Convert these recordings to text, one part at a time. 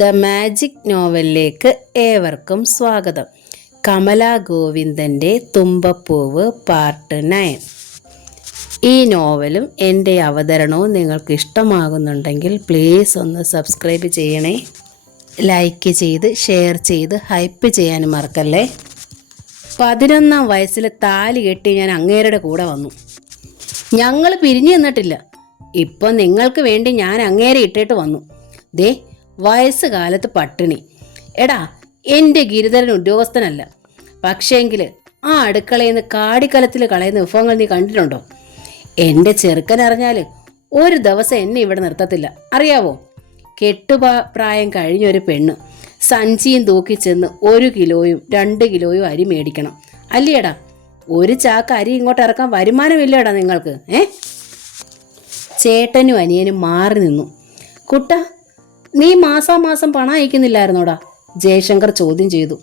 The magic നോവലിലേക്ക് ഏവർക്കും സ്വാഗതം. Kamala ഗോവിന്ദൻ്റെ തുമ്പപ്പൂവ് part 9. ഈ നോവലും എൻ്റെ അവതരണവും നിങ്ങൾക്ക് ഇഷ്ടമാകുന്നുണ്ടെങ്കിൽ പ്ലീസ് ഒന്ന് സബ്സ്ക്രൈബ് ചെയ്യണേ. ലൈക്ക് ചെയ്ത് ഷെയർ ചെയ്ത് ഹൈപ്പ് ചെയ്യാനും മറക്കല്ലേ. 11ാം വയസ്സിൽ താലി കെട്ടി ഞാൻ അങ്ങേരുടെ കൂടെ വന്നു. ഞങ്ങൾ പിരിഞ്ഞു നിന്നിട്ടില്ല. ഇപ്പം നിങ്ങൾക്ക് വേണ്ടി ഞാൻ അങ്ങേരെ ഇട്ടിട്ട് വന്നു. ദേ വയസ്സുകാലത്ത് പട്ടിണി. എടാ, എൻ്റെ ഗിരിധരൻ ഉദ്യോഗസ്ഥനല്ല. പക്ഷേങ്കിൽ ആ അടുക്കളയിൽ നിന്ന് കാടിക്കലത്തിൽ കളയുന്ന വിഭവങ്ങൾ നീ കണ്ടിട്ടുണ്ടോ? എൻ്റെ ചെറുക്കൻ അറിഞ്ഞാൽ ഒരു ദിവസം എന്നെ ഇവിടെ നിർത്തത്തില്ല, അറിയാവോ? പ്രായം കഴിഞ്ഞൊരു പെണ്ണ് സഞ്ചിയും തൂക്കി ചെന്ന് 1 കിലോയും 2 കിലോയും അരി മേടിക്കണം, അല്ലേടാ? ഒരു ചാക്ക് അരി ഇങ്ങോട്ട് ഇറക്കാൻ വരുമാനമില്ലേടാ നിങ്ങൾക്ക്? ചേട്ടനും അനിയനും മാറി നിന്നു. കുട്ട, നീ മാസാമാസം പണം അയക്കുന്നില്ലായിരുന്നോടാ? ജയശങ്കർ ചോദ്യം ചെയ്തു.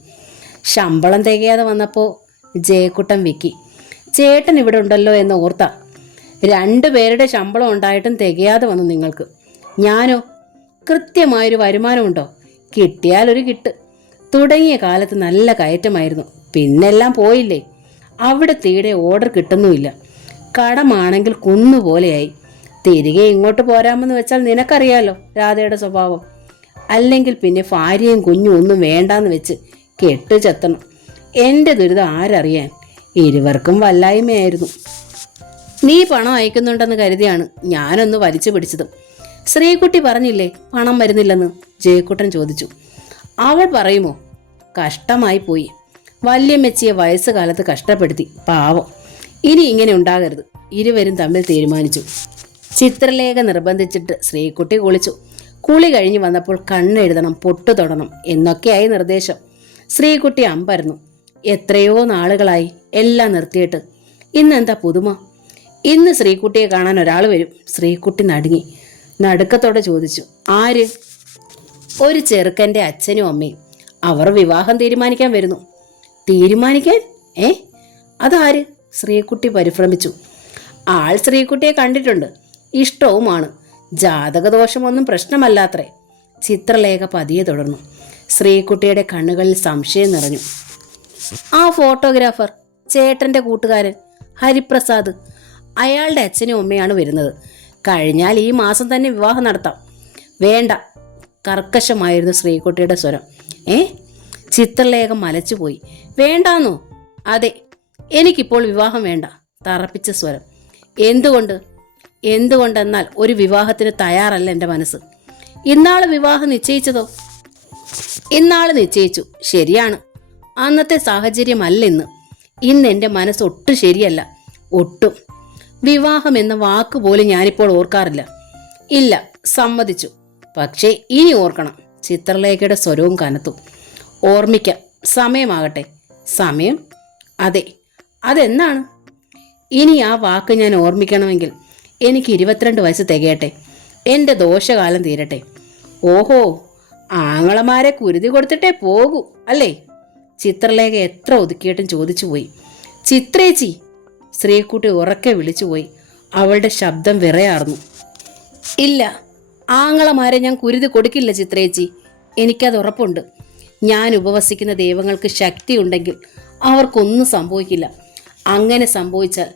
ശമ്പളം തികയാതെ വന്നപ്പോൾ ജയക്കുട്ടൻ വിക്കി. ചേട്ടൻ ഇവിടെ ഉണ്ടല്ലോ എന്ന് ഓർത്താ. 2 പേരുടെ ശമ്പളം ഉണ്ടായിട്ടും തികയാതെ വന്നു നിങ്ങൾക്ക്. ഞാനോ? കൃത്യമായൊരു വരുമാനമുണ്ടോ? കിട്ടിയാൽ ഒരു കിട്ട്. തുടങ്ങിയ കാലത്ത് നല്ല കയറ്റമായിരുന്നു, പിന്നെല്ലാം പോയില്ലേ. അവിടെ തീരെ ഓർഡർ കിട്ടുന്നുമില്ല. കടമാണെങ്കിൽ കുന്നുപോലെയായി. തിരികെ ഇങ്ങോട്ട് പോരാമെന്ന് വെച്ചാൽ നിനക്കറിയാലോ രാധയുടെ സ്വഭാവം. അല്ലെങ്കിൽ പിന്നെ ഭാര്യയും കുഞ്ഞും ഒന്നും വേണ്ടാന്ന് വെച്ച് കെട്ടു ചെത്തണം. എൻ്റെ ദുരിതം ആരറിയാൻ? ഇരുവർക്കും വല്ലായ്മയായിരുന്നു. നീ പണം അയക്കുന്നുണ്ടെന്ന് കരുതിയാണ് ഞാനൊന്ന് വലിച്ചു പിടിച്ചതും. ശ്രീകുട്ടി പറഞ്ഞില്ലേ പണം വരുന്നില്ലെന്ന്? ജയക്കുട്ടൻ ചോദിച്ചു. അവൾ പറയുമോ? കഷ്ടമായി പോയി. വല്യമ്മച്ചിയെ വയസ്സുകാലത്ത് കഷ്ടപ്പെടുത്തി, പാവം. ഇനി ഇങ്ങനെ ഉണ്ടാകരുത്. ഇരുവരും തമ്മിൽ തീരുമാനിച്ചു. ചിത്രലേഖ നിർബന്ധിച്ചിട്ട് ശ്രീകുട്ടി കുളിച്ചു. കുളി കഴിഞ്ഞ് വന്നപ്പോൾ കണ്ണെഴുതണം, പൊട്ടു തൊടണം എന്നൊക്കെയായി നിർദ്ദേശം. ശ്രീകുട്ടി അമ്പരന്നു. എത്രയോ നാളുകളായി എല്ലാം നിർത്തിയിട്ട്. ഇന്നെന്താ പുതുമ? ഇന്ന് ശ്രീകുട്ടിയെ കാണാൻ ഒരാൾ വരും. ശ്രീകുട്ടി നടുങ്ങി. നടുക്കത്തോടെ ചോദിച്ചു, ആര്? ഒരു ചെറുക്കൻ്റെ അച്ഛനും അമ്മയും. അവർ വിവാഹം തീരുമാനിക്കാൻ വരുന്നു. തീരുമാനിക്കാൻ? അതാര്? ശ്രീകുട്ടി പരിഭ്രമിച്ചു. ആൾ ശ്രീകുട്ടിയെ കണ്ടിട്ടുണ്ട്, ഇഷ്ടവുമാണ്. ജാതകദോഷമൊന്നും പ്രശ്നമല്ലാത്രേ. ചിത്രലേഖ പതിയെ തുടർന്നു. ശ്രീകുട്ടിയുടെ കണ്ണുകളിൽ സംശയം നിറഞ്ഞു. ആ ഫോട്ടോഗ്രാഫർ ചേട്ടൻ്റെ കൂട്ടുകാരൻ ഹരിപ്രസാദ്, അയാളുടെ അച്ഛനും അമ്മയാണ് വരുന്നത്. കഴിഞ്ഞാൽ ഈ മാസം തന്നെ വിവാഹം നടത്താം. വേണ്ട, കർക്കശമായിരുന്നു ശ്രീകുട്ടിയുടെ സ്വരം. ചിത്രലേഖ മലച്ചുപോയി. വേണ്ടാന്നോ? അതെ, എനിക്കിപ്പോൾ വിവാഹം വേണ്ട. തറപ്പിച്ച സ്വരം. എന്തുകൊണ്ടെന്നാൽ ഒരു വിവാഹത്തിന് തയ്യാറല്ല എൻ്റെ മനസ്സ്. ഇന്നാള് വിവാഹം നിശ്ചയിച്ചതോ? ഇന്നാള് നിശ്ചയിച്ചു, ശരിയാണ്. അന്നത്തെ സാഹചര്യമല്ല ഇന്ന് എൻ്റെ മനസ്സ് ഒട്ടും ശരിയല്ല, ഒട്ടും. വിവാഹം എന്ന വാക്ക് പോലും ഞാനിപ്പോൾ ഓർക്കാറില്ല. ഇല്ല, സമ്മതിച്ചു. പക്ഷേ ഇനി ഓർക്കണം. ചിത്രലേഖയുടെ സ്വരവും കനത്തു. ഓർമ്മിക്കാം, സമയമാകട്ടെ. സമയം? അതെ, അതെന്നാണ്? ഇനി ആ വാക്ക് ഞാൻ ഓർമ്മിക്കണമെങ്കിൽ എനിക്ക് 22 വയസ്സ് തികയട്ടെ. എൻ്റെ ദോഷകാലം തീരട്ടെ. ഓഹോ, ആങ്ങളമാരെ കുരുതി കൊടുത്തിട്ടേ പോകൂ അല്ലേ? ചിത്രലേഖ എത്ര ഒതുക്കിയിട്ടും ചോദിച്ചു പോയി. ചിത്രേച്ചി! ശ്രീകുട്ടി ഉറക്കെ വിളിച്ചുപോയി. അവളുടെ ശബ്ദം വിറയാർന്നു. ഇല്ല, ആങ്ങളമാരെ ഞാൻ കുരുതി കൊടുക്കില്ല ചിത്രേച്ചി. എനിക്കത് ഉറപ്പുണ്ട്. ഞാൻ ഉപവസിക്കുന്ന ദൈവങ്ങൾക്ക് ശക്തിയുണ്ടെങ്കിൽ അവർക്കൊന്നും സംഭവിക്കില്ല. അങ്ങനെ സംഭവിച്ചാൽ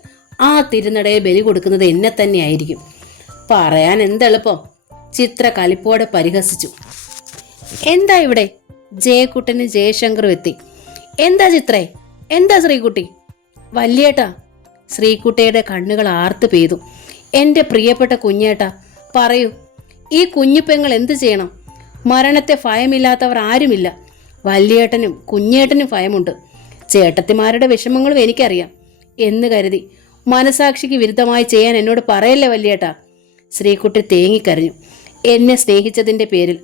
ആ തിരുനടയെ ബലി കൊടുക്കുന്നത് എന്നെ തന്നെയായിരിക്കും. പറയാൻ എന്തെളുപ്പം? ചിത്ര കലിപ്പോടെ പരിഹസിച്ചു. എന്താ ഇവിടെ? ജയക്കുട്ടന് ജയശങ്കറും എത്തി. എന്താ ചിത്രേ? എന്താ ശ്രീകുട്ടി? വല്യേട്ടാ. ശ്രീകുട്ടിയുടെ കണ്ണുകൾ ആർത്തു പെയ്തു. എൻ്റെ പ്രിയപ്പെട്ട കുഞ്ഞേട്ടാ, പറയൂ, ഈ കുഞ്ഞുപെങ്ങൾ എന്ത് ചെയ്യണം? മരണത്തെ ഭയമില്ലാത്തവർ ആരുമില്ല. വല്യേട്ടനും കുഞ്ഞേട്ടനും ഭയമുണ്ട്. ചേട്ടത്തിമാരുടെ വിഷമങ്ങളും എനിക്കറിയാം എന്ന് കരുതി മനസാക്ഷിക്ക് വിരുദ്ധമായി ചെയ്യാൻ എന്നോട് പറയല്ലേ വല്യേട്ടാ. ശ്രീകുട്ടി തേങ്ങിക്കരഞ്ഞു. എന്നെ സ്നേഹിച്ചതിൻ്റെ പേരിൽ,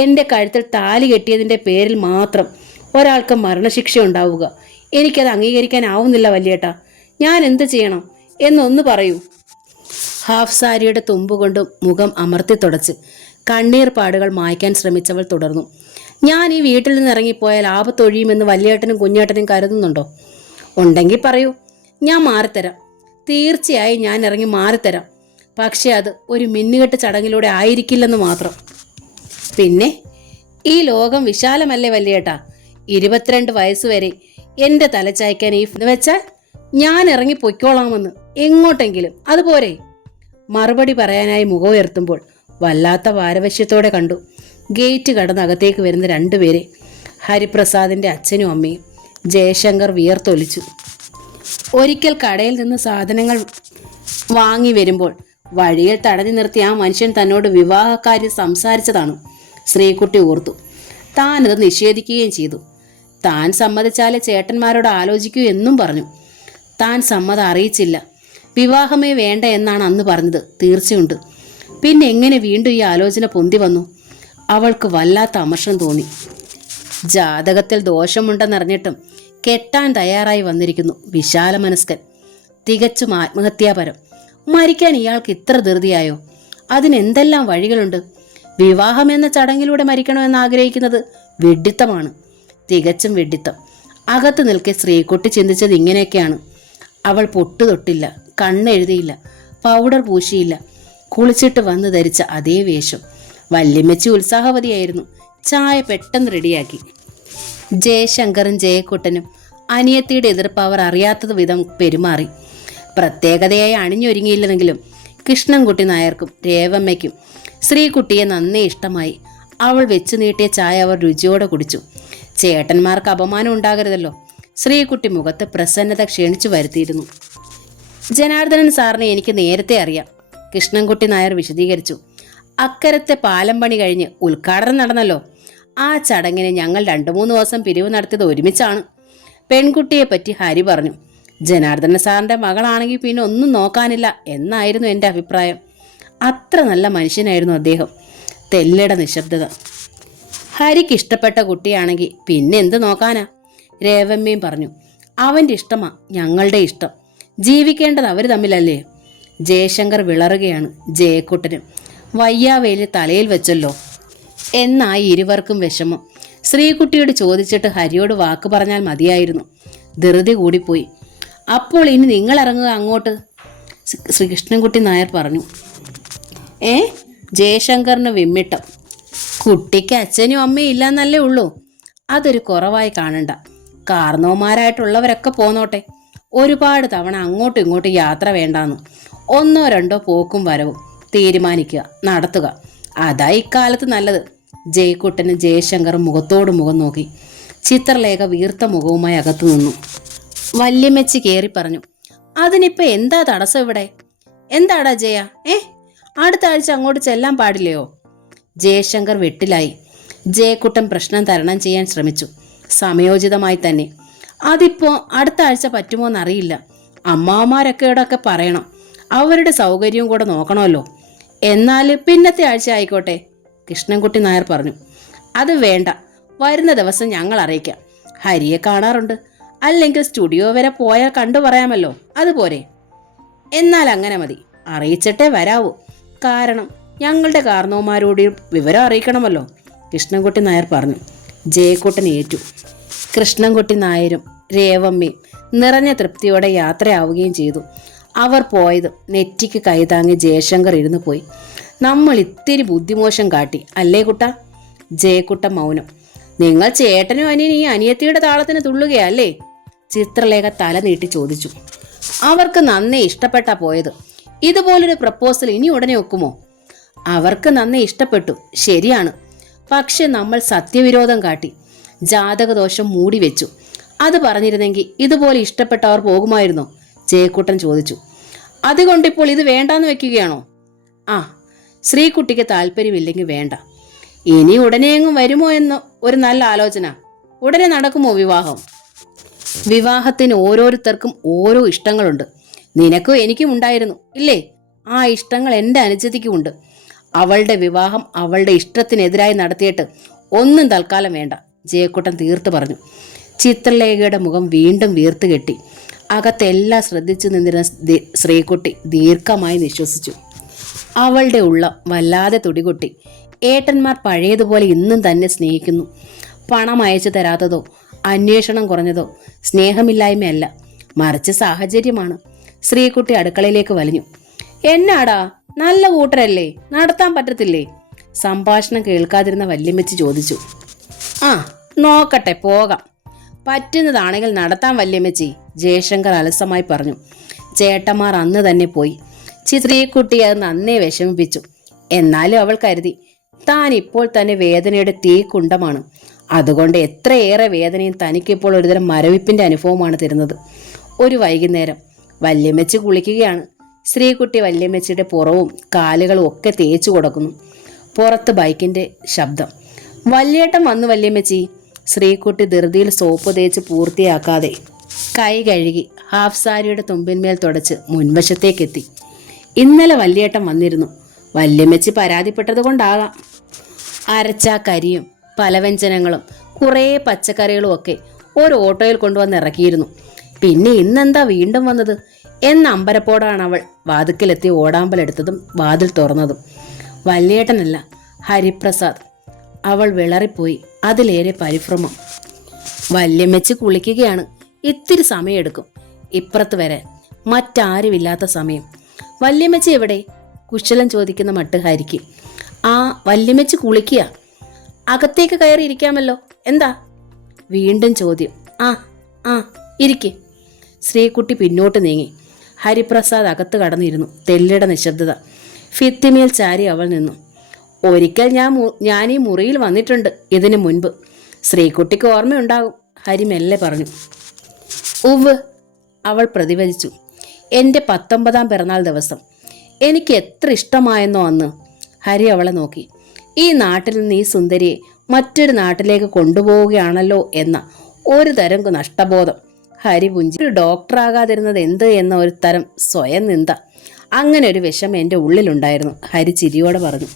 എൻ്റെ കഴുത്തിൽ താലി കെട്ടിയതിൻ്റെ പേരിൽ മാത്രം ഒരാൾക്ക് മരണശിക്ഷ ഉണ്ടാവുക എനിക്കത് അംഗീകരിക്കാനാവുന്നില്ല വല്യേട്ടാ. ഞാൻ എന്ത് ചെയ്യണം എന്നൊന്ന് പറയൂ. ഹാഫ് സാരിയുടെ തുമ്പുകൊണ്ടും മുഖം അമർത്തി തുടച്ച് കണ്ണീർ പാടുകൾ മായ്ക്കാൻ ശ്രമിച്ചവൾ തുടർന്നു. ഞാൻ ഈ വീട്ടിൽ നിന്ന് ഇറങ്ങിപ്പോയാൽ ആപത്തൊഴിയുമെന്ന് വല്യേട്ടനും കുഞ്ഞേട്ടനും കരുതുന്നുണ്ടോ? ഉണ്ടെങ്കിൽ പറയൂ, ഞാൻ മാറിത്തരാം. തീർച്ചയായും ഞാൻ ഇറങ്ങി മാറിത്തരാം. പക്ഷെ അത് ഒരു മിന്നുകെട്ട് ചടങ്ങിലൂടെ ആയിരിക്കില്ലെന്ന് മാത്രം. പിന്നെ ഈ ലോകം വിശാലമല്ലേ വല്യേട്ടാ? 22 വയസ്സുവരെ എന്റെ തലച്ചായ്ക്കാൻ ഈ വെച്ചാൽ ഞാൻ ഇറങ്ങി പൊയ്ക്കോളാമെന്ന്, എങ്ങോട്ടെങ്കിലും, അതുപോരെ? മറുപടി പറയാനായി മുഖം ഉയർത്തുമ്പോൾ വല്ലാത്ത പാരവശ്യത്തോടെ കണ്ടു ഗേറ്റ് കടന്ന് അകത്തേക്ക് വരുന്ന 2 പേരെ. ഹരിപ്രസാദിന്റെ അച്ഛനും അമ്മയും. ജയശങ്കർ വിയർത്തൊലിച്ചു. ഒരിക്കൽ കടയിൽ നിന്ന് സാധനങ്ങൾ വാങ്ങി വരുമ്പോൾ വഴിയിൽ തടഞ്ഞു നിർത്തി ആ മനുഷ്യൻ തന്നോട് വിവാഹക്കാര്യം സംസാരിച്ചതാണ് ശ്രീകുട്ടി ഓർത്തു. താനത് നിഷേധിക്കുകയും ചെയ്തു. താൻ സമ്മതിച്ചാലേ ചേട്ടന്മാരോട് ആലോചിക്കൂ എന്നും പറഞ്ഞു. താൻ സമ്മതം അറിയിച്ചില്ല. വിവാഹമേ വേണ്ട എന്നാണ് അന്ന് പറഞ്ഞത്, തീർച്ചയുണ്ട്. പിന്നെ എങ്ങനെ വീണ്ടും ഈ ആലോചന പൊന്തി വന്നു? അവൾക്ക് വല്ലാത്ത അമർഷം തോന്നി. ജാതകത്തിൽ ദോഷമുണ്ടെന്നറിഞ്ഞിട്ടും കെട്ടാൻ തയ്യാറായി വന്നിരിക്കുന്നു വിശാലമനസ്കൻ, തികച്ചും ആത്മഹത്യാപരം. മരിക്കാൻ ഇയാൾക്ക് ഇത്ര ധൃതിയായോ? അതിനെന്തെല്ലാം വഴികളുണ്ട്? വിവാഹം എന്ന ചടങ്ങിലൂടെ മരിക്കണമെന്ന് ആഗ്രഹിക്കുന്നത് വിഡ്ഢിത്തമാണ്, തികച്ചും വിഡ്ഢിത്തം. അകത്ത് നിൽക്കെ ശ്രീകുട്ടി ചിന്തിച്ചത് ഇങ്ങനെയൊക്കെയാണ്. അവൾ പൊട്ടു തൊട്ടില്ല, കണ്ണെഴുതിയില്ല, പൗഡർ പൂശിയില്ല. കുളിച്ചിട്ട് വന്ന് ധരിച്ച അതേ വേഷം. വല്യമ്മച്ചി ഉത്സാഹവതിയായിരുന്നു. ചായ പെട്ടെന്ന് റെഡിയാക്കി. ജയശങ്കറും ജയക്കുട്ടനും അനിയത്തിയുടെ എതിർപ്പ് അവർ അറിയാത്തത് വിധം പെരുമാറി. പ്രത്യേകതയായി അണിഞ്ഞൊരുങ്ങിയില്ലെങ്കിലും കൃഷ്ണൻകുട്ടി നായർക്കും രേവമ്മയ്ക്കും ശ്രീകുട്ടിയെ നന്നേ ഇഷ്ടമായി. അവൾ വെച്ചു നീട്ടിയ ചായ അവർ രുചിയോടെ കുടിച്ചു. ചേട്ടന്മാർക്ക് അപമാനം ഉണ്ടാകരുതല്ലോ. ശ്രീകുട്ടി മുഖത്ത് പ്രസന്നത ക്ഷണിച്ചു വരുത്തിയിരുന്നു. ജനാർദ്ദനൻ സാറിനെ എനിക്ക് നേരത്തെ അറിയാം, കൃഷ്ണൻകുട്ടി നായർ വിശദീകരിച്ചു. അക്കരത്തെ പാലം പണി കഴിഞ്ഞ് ഉദ്ഘാടനം നടന്നല്ലോ. ആ ചടങ്ങിന് ഞങ്ങൾ 2-3 ദിവസം പിരിവ് നടത്തിയത് ഒരുമിച്ചാണ്. പെൺകുട്ടിയെ പറ്റി ഹരി പറഞ്ഞു. ജനാർദ്ദന സാറിന്റെ മകളാണെങ്കിൽ പിന്നെ ഒന്നും നോക്കാനില്ല എന്നായിരുന്നു എൻ്റെ അഭിപ്രായം. അത്ര നല്ല മനുഷ്യനായിരുന്നു അദ്ദേഹം. തെല്ലിട നിശബ്ദത. ഹരിക്ക് ഇഷ്ടപ്പെട്ട കുട്ടിയാണെങ്കിൽ പിന്നെ എന്ത് നോക്കാനാ? രേവമ്മയും പറഞ്ഞു. അവൻ്റെ ഇഷ്ടമാ ഞങ്ങളുടെ ഇഷ്ടം. ജീവിക്കേണ്ടത് അവർ തമ്മിലല്ലേ? ജയശങ്കർ വിളറുകയാണ്. ജയക്കുട്ടനും വയ്യാവേലി തലയിൽ വെച്ചല്ലോ എന്നായി ഇരുവർക്കും വിഷമം. ശ്രീകുട്ടിയോട് ചോദിച്ചിട്ട് ഹരിയോട് വാക്ക് പറഞ്ഞാൽ മതിയായിരുന്നു. ധൃതി കൂടിപ്പോയി. അപ്പോൾ ഇനി നിങ്ങൾ ഇറങ്ങുക അങ്ങോട്ട്, ശ്രീകൃഷ്ണൻകുട്ടി നായർ പറഞ്ഞു. ജയശങ്കറിന് വിമ്മിട്ടം. കുട്ടിക്ക് അച്ഛനും അമ്മയും ഇല്ലെന്നല്ലേ ഉള്ളൂ. അതൊരു കുറവായി കാണണ്ട. കാർന്നോമാരായിട്ടുള്ളവരൊക്കെ പോന്നോട്ടെ. ഒരുപാട് തവണ അങ്ങോട്ടും ഇങ്ങോട്ടും യാത്ര വേണ്ടാന്ന്. 1-2 പോക്കും വരവും തീരുമാനിക്കുക, നടത്തുക. അതാ ഇക്കാലത്ത് നല്ലത്. ജയക്കുട്ടനും ജയശങ്കറും മുഖത്തോട് മുഖം നോക്കി. ചിത്രലേഖ വീർത്ത മുഖവുമായി അകത്തു നിന്നു. വല്യമ്മച്ചി കയറി പറഞ്ഞു. അതിനിപ്പോ എന്താ തടസ്സം ഇവിടെ? എന്താടാ ജയ? അടുത്ത ആഴ്ച അങ്ങോട്ട് ചെല്ലാൻ പാടില്ലയോ? ജയശങ്കർ വെട്ടിലായി. ജയക്കുട്ടൻ പ്രശ്നം തരണം ചെയ്യാൻ ശ്രമിച്ചു, സമയോചിതമായി തന്നെ. അതിപ്പോ അടുത്ത ആഴ്ച പറ്റുമോന്നറിയില്ല. അമ്മാവന്മാരൊക്കെ ഇവിടെയൊക്കെ പറയണം. അവരുടെ സൗകര്യവും കൂടെ നോക്കണമല്ലോ. എന്നാൽ പിന്നത്തെ ആഴ്ച ആയിക്കോട്ടെ, കൃഷ്ണൻകുട്ടി നായർ പറഞ്ഞു. അത് വേണ്ട, വരുന്ന ദിവസം ഞങ്ങൾ അറിയിക്കാം. ഹരിയെ കാണാറുണ്ട്. അല്ലെങ്കിൽ സ്റ്റുഡിയോ വരെ പോയാൽ കണ്ടു പറയാമല്ലോ, അതുപോരെ? എന്നാൽ അങ്ങനെ മതി, അറിയിച്ചിട്ടേ വരാവൂ. കാരണം ഞങ്ങളുടെ കാർന്നോമാരോട് വിവരം അറിയിക്കണമല്ലോ, കൃഷ്ണൻകുട്ടി നായർ പറഞ്ഞു. ജയക്കുട്ടൻ ഏറ്റു. കൃഷ്ണൻകുട്ടി നായരും രേവമ്മയും നിറഞ്ഞ തൃപ്തിയോടെ യാത്രയാവുകയും ചെയ്തു. അവർ പോയത് നെറ്റിക്ക് കൈതാങ്ങി ജയശങ്കർ ഇരുന്നു പോയി. നമ്മൾ ഇത്തിരി ബുദ്ധിമോശം കാട്ടി അല്ലേ കുട്ട? ജയക്കുട്ട മൗനം. നിങ്ങൾ ചേട്ടനും അനിയനും ഈ അനിയത്തിയുടെ താളത്തിന് തുള്ളുകയല്ലേ? ചിത്രലേഖ തല നീട്ടി ചോദിച്ചു. അവർക്ക് നന്നേ ഇഷ്ടപ്പെട്ടാ പോയത്. ഇതുപോലൊരു പ്രപ്പോസൽ ഇനി ഉടനെ ഒക്കുമോ? അവർക്ക് നന്നേ ഇഷ്ടപ്പെട്ടു, ശരിയാണ്. പക്ഷെ നമ്മൾ സത്യവിരോധം കാട്ടി, ജാതകദോഷം മൂടി വെച്ചു. അത് പറഞ്ഞിരുന്നെങ്കിൽ ഇതുപോലെ ഇഷ്ടപ്പെട്ടവർ പോകുമായിരുന്നോ? ജയക്കുട്ടൻ ചോദിച്ചു. അതുകൊണ്ടിപ്പോൾ ഇത് വേണ്ടാന്ന് വെക്കുകയാണോ? ശ്രീകുട്ടിക്ക് താല്പര്യമില്ലെങ്കിൽ വേണ്ട. ഇനി ഉടനെയെങ്ങും വരുമോ എന്ന് ഒരു നല്ല ആലോചന. ഉടനെ നടക്കുമോ വിവാഹം? വിവാഹത്തിന് ഓരോരുത്തർക്കും ഓരോ ഇഷ്ടങ്ങളുണ്ട്. നിനക്കും എനിക്കും ഉണ്ടായിരുന്നു ഇല്ലേ? ആ ഇഷ്ടങ്ങൾ എൻ്റെ അനുജത്തിക്കുമുണ്ട്. അവളുടെ വിവാഹം അവളുടെ ഇഷ്ടത്തിനെതിരായി നടത്തിയിട്ട് ഒന്നും തൽക്കാലം വേണ്ട, ജയക്കുട്ടൻ തീർത്തു പറഞ്ഞു. ചിത്രലേഖയുടെ മുഖം വീണ്ടും വീർത്തു കെട്ടി. അകത്തെല്ലാം ശ്രദ്ധിച്ചു നിന്നിരുന്ന ശ്രീകുട്ടി ദീർഘമായി നിശ്വസിച്ചു. അവളുടെ ഉള്ളം വല്ലാതെ തുടികൊട്ടി. ഏട്ടന്മാർ പഴയതുപോലെ ഇന്നും തന്നെ സ്നേഹിക്കുന്നു. പണം അയച്ചു തരാത്തതോ അന്വേഷണം കുറഞ്ഞതോ സ്നേഹമില്ലായ്മയല്ല, മറിച്ച് സാഹചര്യമാണ്. ശ്രീകുട്ടി അടുക്കളയിലേക്ക് വലിഞ്ഞു. എന്നാടാ, നല്ല കൂട്ടരല്ലേ, നടത്താൻ പറ്റത്തില്ലേ? സംഭാഷണം കേൾക്കാതിരുന്ന വല്യമ്മച്ചി ചോദിച്ചു. ആ, നോക്കട്ടെ, പോകാം. പറ്റുന്നതാണെങ്കിൽ നടത്താൻ വല്യമ്മച്ചി, ജയശങ്കർ അലസമായി പറഞ്ഞു. ചേട്ടന്മാർ അന്ന് തന്നെ പോയി. ശ്രീകുട്ടി അത് നന്നേ വിഷമിപ്പിച്ചു. എന്നാലും അവൾ കരുതി, താൻ ഇപ്പോൾ തന്നെ വേദനയുടെ തീക്കുണ്ടമാണ്. അതുകൊണ്ട് എത്രയേറെ വേദനയും തനിക്കിപ്പോൾ ഒരുതരം മരവിപ്പിന്റെ അനുഭവമാണ് തരുന്നത്. ഒരു വൈകുന്നേരം വല്യമ്മച്ചി കുളിക്കുകയാണ്. ശ്രീകുട്ടി വല്യമ്മച്ചിയുടെ പുറവും കാലുകളും ഒക്കെ തേച്ചു കൊടുക്കുന്നു. പുറത്ത് ബൈക്കിന്റെ ശബ്ദം. വല്യേട്ടൻ വന്നു വല്യമ്മച്ചി. ശ്രീകുട്ടി ധൃതിയിൽ സോപ്പ് തേച്ച് പൂർത്തിയാക്കാതെ കൈ കഴുകി ഹാഫ് സാരിയുടെ തുമ്പിന്മേൽ തുടച്ച് മുൻവശത്തേക്കെത്തി. ഇന്നലെ വല്യേട്ടൻ വന്നിരുന്നു. വല്യമ്മച്ചി പരാതിപ്പെട്ടത് കൊണ്ടാകാം. അരച്ച കരിയും പലവ്യഞ്ജനങ്ങളും കുറേ പച്ചക്കറികളും ഒക്കെ ഒരു ഓട്ടോയിൽ കൊണ്ടുവന്ന് ഇറക്കിയിരുന്നു. പിന്നെ ഇന്നെന്താ വീണ്ടും വന്നത് എന്ന അമ്പരപ്പോടാണ് അവൾ വാതിക്കലെത്തി ഓടാമ്പലെടുത്തതും വാതിൽ തുറന്നതും. വല്യേട്ടനല്ല, ഹരിപ്രസാദ്. അവൾ വിളറിപ്പോയി. അതിലേറെ പരിഭ്രമം. വല്യമ്മച്ചി കുളിക്കുകയാണ്. ഇത്തിരി സമയമെടുക്കും ഇപ്പുറത്ത് വരാൻ. മറ്റാരുമില്ലാത്ത സമയം. വല്യമ്മച്ചി എവിടെ? കുശലം ചോദിക്കുന്ന മട്ട് ഹരിക്ക്. ആ, വല്യമ്മച്ചി കുളിക്കുക. അകത്തേക്ക് കയറി ഇരിക്കാമല്ലോ. എന്താ? വീണ്ടും ചോദ്യം. ആ ആ ഇരിക്കെ. ശ്രീകുട്ടി പിന്നോട്ട് നീങ്ങി. ഹരിപ്രസാദ് അകത്ത് കടന്നിരുന്നു. തെല്ലിട നിശബ്ദത. ഭിത്തിമേൽ ചാരി അവൾ നിന്നു. ഒരിക്കൽ ഞാൻ ഈ മുറിയിൽ വന്നിട്ടുണ്ട് ഇതിനു മുൻപ്. ശ്രീകുട്ടിക്ക് ഓർമ്മയുണ്ടാകും, ഹരി മെല്ലെ പറഞ്ഞു. ഉവ്, അവൾ പ്രതിവചിച്ചു. എൻ്റെ 19ാം പിറന്നാൾ ദിവസം. എനിക്ക് എത്ര ഇഷ്ടമായെന്നോ അന്ന്. ഹരി അവളെ നോക്കി. ഈ നാട്ടിൽ നിന്ന് ഈ സുന്ദരിയെ മറ്റൊരു നാട്ടിലേക്ക് കൊണ്ടുപോവുകയാണല്ലോ എന്ന ഒരു തരം നഷ്ടബോധം. ഹരി പുഞ്ചി. ഒരു ഡോക്ടറാകാതിരുന്നത് എന്ത് എന്ന ഒരു തരം സ്വയം നിന്ദ. അങ്ങനെ ഒരു വിഷമം എൻ്റെ ഉള്ളിലുണ്ടായിരുന്നു, ഹരി ചിരിയോടെ പറഞ്ഞു.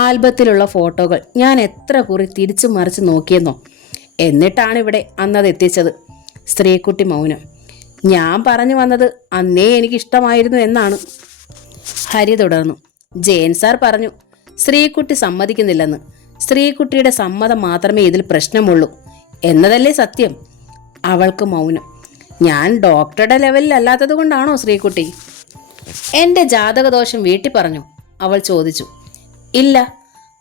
ആൽബത്തിലുള്ള ഫോട്ടോകൾ ഞാൻ എത്ര കുറി തിരിച്ചു മറിച്ച് നോക്കിയെന്നോ. എന്നിട്ടാണ് ഇവിടെ അന്നത് എത്തിച്ചത്. സ്ത്രീക്കുട്ടി മൗനം. ഞാൻ പറഞ്ഞു വന്നത് അന്നേ എനിക്കിഷ്ടമായിരുന്നു എന്നാണ്. ഹരി തുടർന്നു. ജയൻ സാർ പറഞ്ഞു ശ്രീകുട്ടി സമ്മതിക്കുന്നില്ലെന്ന്. ശ്രീകുട്ടിയുടെ സമ്മതം മാത്രമേ ഇതിൽ പ്രശ്നമുള്ളൂ എന്നതല്ലേ സത്യം. അവൾക്ക് മൗനം. ഞാൻ ഡോക്ടറുടെ ലെവലിൽ അല്ലാത്തത് കൊണ്ടാണോ ശ്രീകുട്ടി? എൻ്റെ ജാതകദോഷം വീട്ടിൽ പറഞ്ഞു? അവൾ ചോദിച്ചു. ഇല്ല.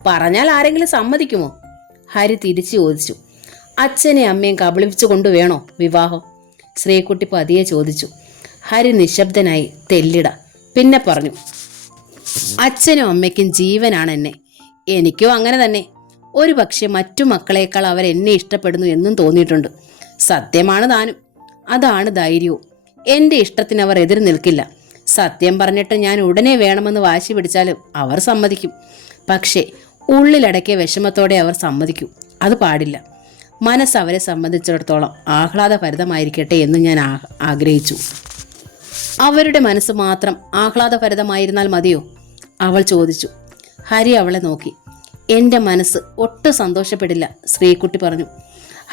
പറഞ്ഞാൽ ആരെങ്കിലും സമ്മതിക്കുമോ? ഹരി തിരിച്ചു ചോദിച്ചു. അച്ഛനെയും അമ്മയും കബളിപ്പിച്ചു കൊണ്ട് വേണോ വിവാഹം? ശ്രീകുട്ടി പതിയെ ചോദിച്ചു. ഹരി നിശബ്ദനായി. തെല്ലിട. പിന്നെ പറഞ്ഞു. അച്ഛനും അമ്മയ്ക്കും ജീവനാണ് എന്നെ. എനിക്കും അങ്ങനെ തന്നെ. ഒരു പക്ഷെ മറ്റു മക്കളേക്കാൾ അവരെന്നെ ഇഷ്ടപ്പെടുന്നു എന്നും തോന്നിയിട്ടുണ്ട്. സത്യമാണ് താനും. അതാണ് ധൈര്യവും. എൻ്റെ ഇഷ്ടത്തിന് അവർ എതിർ നിൽക്കില്ല. സത്യം പറഞ്ഞിട്ട് ഞാൻ ഉടനെ വേണമെന്ന് വാശി പിടിച്ചാലും അവർ സമ്മതിക്കും. പക്ഷേ ഉള്ളിലടക്കിയ വിഷമത്തോടെ അവർ സമ്മതിക്കൂ. അത് പാടില്ല. മനസ്സ് അവരെ സംബന്ധിച്ചിടത്തോളം ആഹ്ലാദഭരിതമായിരിക്കട്ടെ എന്ന് ഞാൻ ആഗ്രഹിച്ചു. അവരുടെ മനസ്സ് മാത്രം ആഹ്ലാദഭരിതമായിരുന്നാൽ മതിയോ? അവൾ ചോദിച്ചു. ഹരി അവളെ നോക്കി. എൻ്റെ മനസ്സ് ഒട്ടും സന്തോഷപ്പെടില്ല, ശ്രീകുട്ടി പറഞ്ഞു.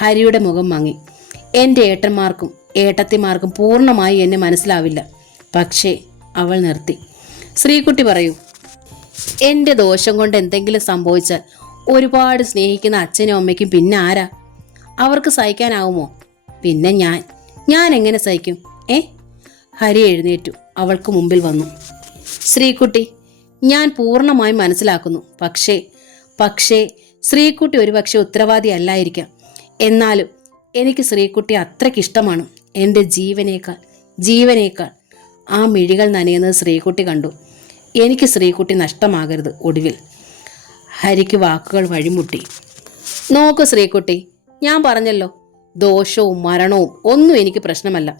ഹരിയുടെ മുഖം മങ്ങി. എൻ്റെ ഏട്ടന്മാർക്കും ഏട്ടത്തിമാർക്കും പൂർണ്ണമായി എന്നെ മനസ്സിലാവില്ല. പക്ഷേ അവൾ നിർത്തി. ശ്രീകുട്ടി പറയൂ. എൻ്റെ ദോഷം കൊണ്ട് എന്തെങ്കിലും സംഭവിച്ചാൽ ഒരുപാട് സ്നേഹിക്കുന്ന അച്ഛനും അമ്മയ്ക്കും പിന്നെ ആരാ? അവർക്ക് സഹിക്കാനാവുമോ? പിന്നെ ഞാൻ എങ്ങനെ സഹിക്കും? ഹരി എഴുന്നേറ്റു. അവൾക്ക് മുമ്പിൽ വന്നു. ശ്രീകുട്ടി, ഞാൻ പൂർണ്ണമായും മനസ്സിലാക്കുന്നു. പക്ഷേ ശ്രീകുട്ടി ഒരുപക്ഷെ ഉത്തരവാദി അല്ലായിരിക്കാം. എന്നാലും എനിക്ക് ശ്രീകുട്ടി അത്രയ്ക്കിഷ്ടമാണ്. എൻ്റെ ജീവനേക്കാൾ. ആ മിഴികൾ നനയുന്നത് ശ്രീകുട്ടി കണ്ടു. എനിക്ക് ശ്രീകുട്ടി നഷ്ടമാകരുത്. ഒടുവിൽ ഹരിക്ക് വാക്കുകൾ വഴിമുട്ടി. നോക്കൂ ശ്രീകുട്ടി, ഞാൻ പറഞ്ഞല്ലോ, ദോഷവും മരണവും ഒന്നും എനിക്ക് പ്രശ്നമല്ല.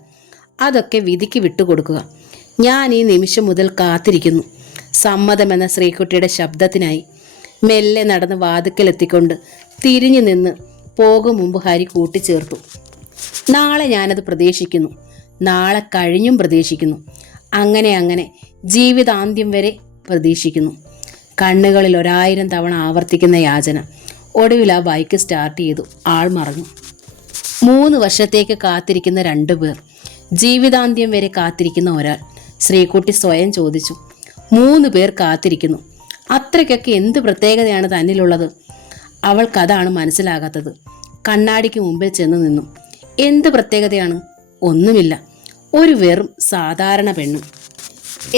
അതൊക്കെ വിധിക്ക് വിട്ടുകൊടുക്കുക. ഞാൻ ഈ നിമിഷം മുതൽ കാത്തിരിക്കുന്നു. സമ്മതമെന്ന ശ്രീകുട്ടിയുടെ ശബ്ദത്തിനായി. മെല്ലെ നടന്ന് വാതിക്കലെത്തിക്കൊണ്ട് തിരിഞ്ഞു നിന്ന് പോകും മുമ്പ് ഹരി കൂട്ടിച്ചേർത്തു. നാളെ ഞാനത് പ്രതീക്ഷിക്കുന്നു. നാളെ കഴിഞ്ഞും പ്രതീക്ഷിക്കുന്നു. അങ്ങനെ ജീവിതാന്ത്യം വരെ പ്രതീക്ഷിക്കുന്നു. കണ്ണുകളിൽ 1000 തവണ ആവർത്തിക്കുന്ന യാചന. ഒടുവിൽ ആ ബൈക്ക് സ്റ്റാർട്ട് ചെയ്തു. ആൾ മറഞ്ഞു. 3 വർഷത്തേക്ക് കാത്തിരിക്കുന്ന 2 പേർ, ജീവിതാന്ത്യം വരെ കാത്തിരിക്കുന്ന ഒരാൾ. ശ്രീകുട്ടി സ്വയം ചോദിച്ചു. 3 പേർ കാത്തിരിക്കുന്നു. അത്രയ്ക്കൊക്കെ എന്ത് പ്രത്യേകതയാണ് തന്നിലുള്ളത്? അവൾക്കതാണ് മനസ്സിലാകാത്തത്. കണ്ണാടിക്ക് മുമ്പിൽ ചെന്ന് നിന്നു. എന്ത് പ്രത്യേകതയാണ്? ഒന്നുമില്ല. ഒരു വെറും സാധാരണ പെണ്ണ്.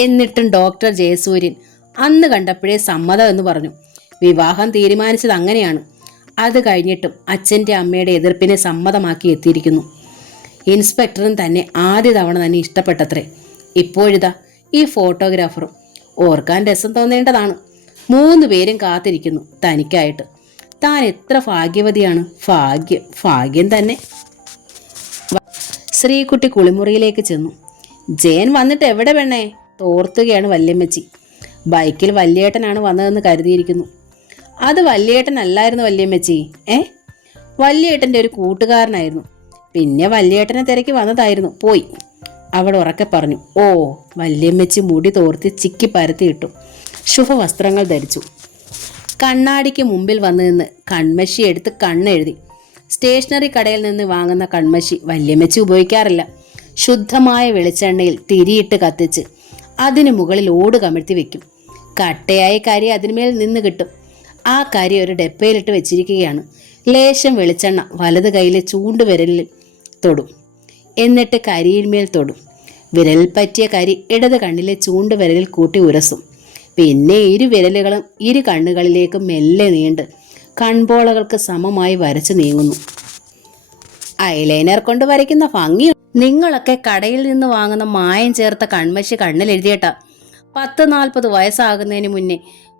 എന്നിട്ടും ഡോക്ടർ ജയസൂര്യൻ അന്ന് കണ്ടപ്പോഴേ സമ്മതം എന്ന് പറഞ്ഞു. വിവാഹം തീരുമാനിച്ചത് അങ്ങനെയാണ്. അത് കഴിഞ്ഞിട്ടും അച്ഛൻ്റെ അമ്മയുടെ എതിർപ്പിനെ സമ്മതമാക്കി എത്തിയിരിക്കുന്നു. ഇൻസ്പെക്ടറും തന്നെ ആദ്യ തവണ തന്നെ ഇഷ്ടപ്പെട്ടത്രേ. ഇപ്പോഴിതാ ഈ ഫോട്ടോഗ്രാഫറും. ഓർക്കാൻ രസം തോന്നേണ്ടതാണ്. 3 പേരും കാത്തിരിക്കുന്നു തനിക്കായിട്ട്. താൻ എത്ര ഭാഗ്യവതിയാണ്. ഭാഗ്യം തന്നെ. ശ്രീകുട്ടി കുളിമുറിയിലേക്ക് ചെന്നു. ജയൻ വന്നിട്ട് എവിടെ പെണ്ണേ? തോർത്തുകയാണ് വല്യമ്മച്ചി. ബൈക്കിൽ വല്യേട്ടനാണ് വന്നതെന്ന് കരുതിയിരിക്കുന്നു. അത് വല്യേട്ടനല്ലായിരുന്നു വല്യമ്മച്ചി. വല്യേട്ടൻ്റെ ഒരു കൂട്ടുകാരനായിരുന്നു. പിന്നെ വല്യേട്ടനെ തിരക്കി വന്നതായിരുന്നു. പോയി, അവൾ ഉറക്കെ പറഞ്ഞു. ഓ, വല്യമ്മച്ചി മുടി തോർത്തി ചിക്കി പരത്തിയിട്ടു. ശുഭവസ്ത്രങ്ങൾ ധരിച്ചു. കണ്ണാടിക്ക് മുമ്പിൽ വന്നു നിന്ന് കൺമഷി എടുത്ത് കണ്ണെഴുതി. സ്റ്റേഷനറി കടയിൽ നിന്ന് വാങ്ങുന്ന കൺമഷി വല്യമ്മച്ചി ഉപയോഗിക്കാറില്ല. ശുദ്ധമായ വെളിച്ചെണ്ണയിൽ തിരിയിട്ട് കത്തിച്ച് അതിന് മുകളിൽ ഓട് കമിഴ്ത്തി വെക്കും. കട്ടയായ കരി അതിന്മേൽ നിന്ന് കിട്ടും. ആ കരി ഒരു ഡപ്പയിലിട്ട് വെച്ചിരിക്കുകയാണ്. ലേശം വെളിച്ചെണ്ണ വലത് കൈയിലെ ചൂണ്ടുവിരലിൽ തൊടും. എന്നിട്ട് കരിയിന്മേൽ തൊടും. വിരലിൽ പറ്റിയ കരി ഇടത് കണ്ണിലെ ചൂണ്ടുവിരലിൽ കൂട്ടി ഉരസും. പിന്നെ വിരലുകളും കണ്ണുകളിലേക്കും മെല്ലെ നീണ്ട് കൺപോളകൾക്ക് സമമായി വരച്ചു നീങ്ങുന്നു. ഐലൈനർ കൊണ്ട് വരയ്ക്കുന്ന ഭംഗി നിങ്ങളൊക്കെ കടയിൽ നിന്ന് വാങ്ങുന്ന മായം ചേർത്ത കൺമഷി കണ്ണിലെഴുതിയേട്ടാ. 40-40 വയസ്സാകുന്നതിന് മുന്നേ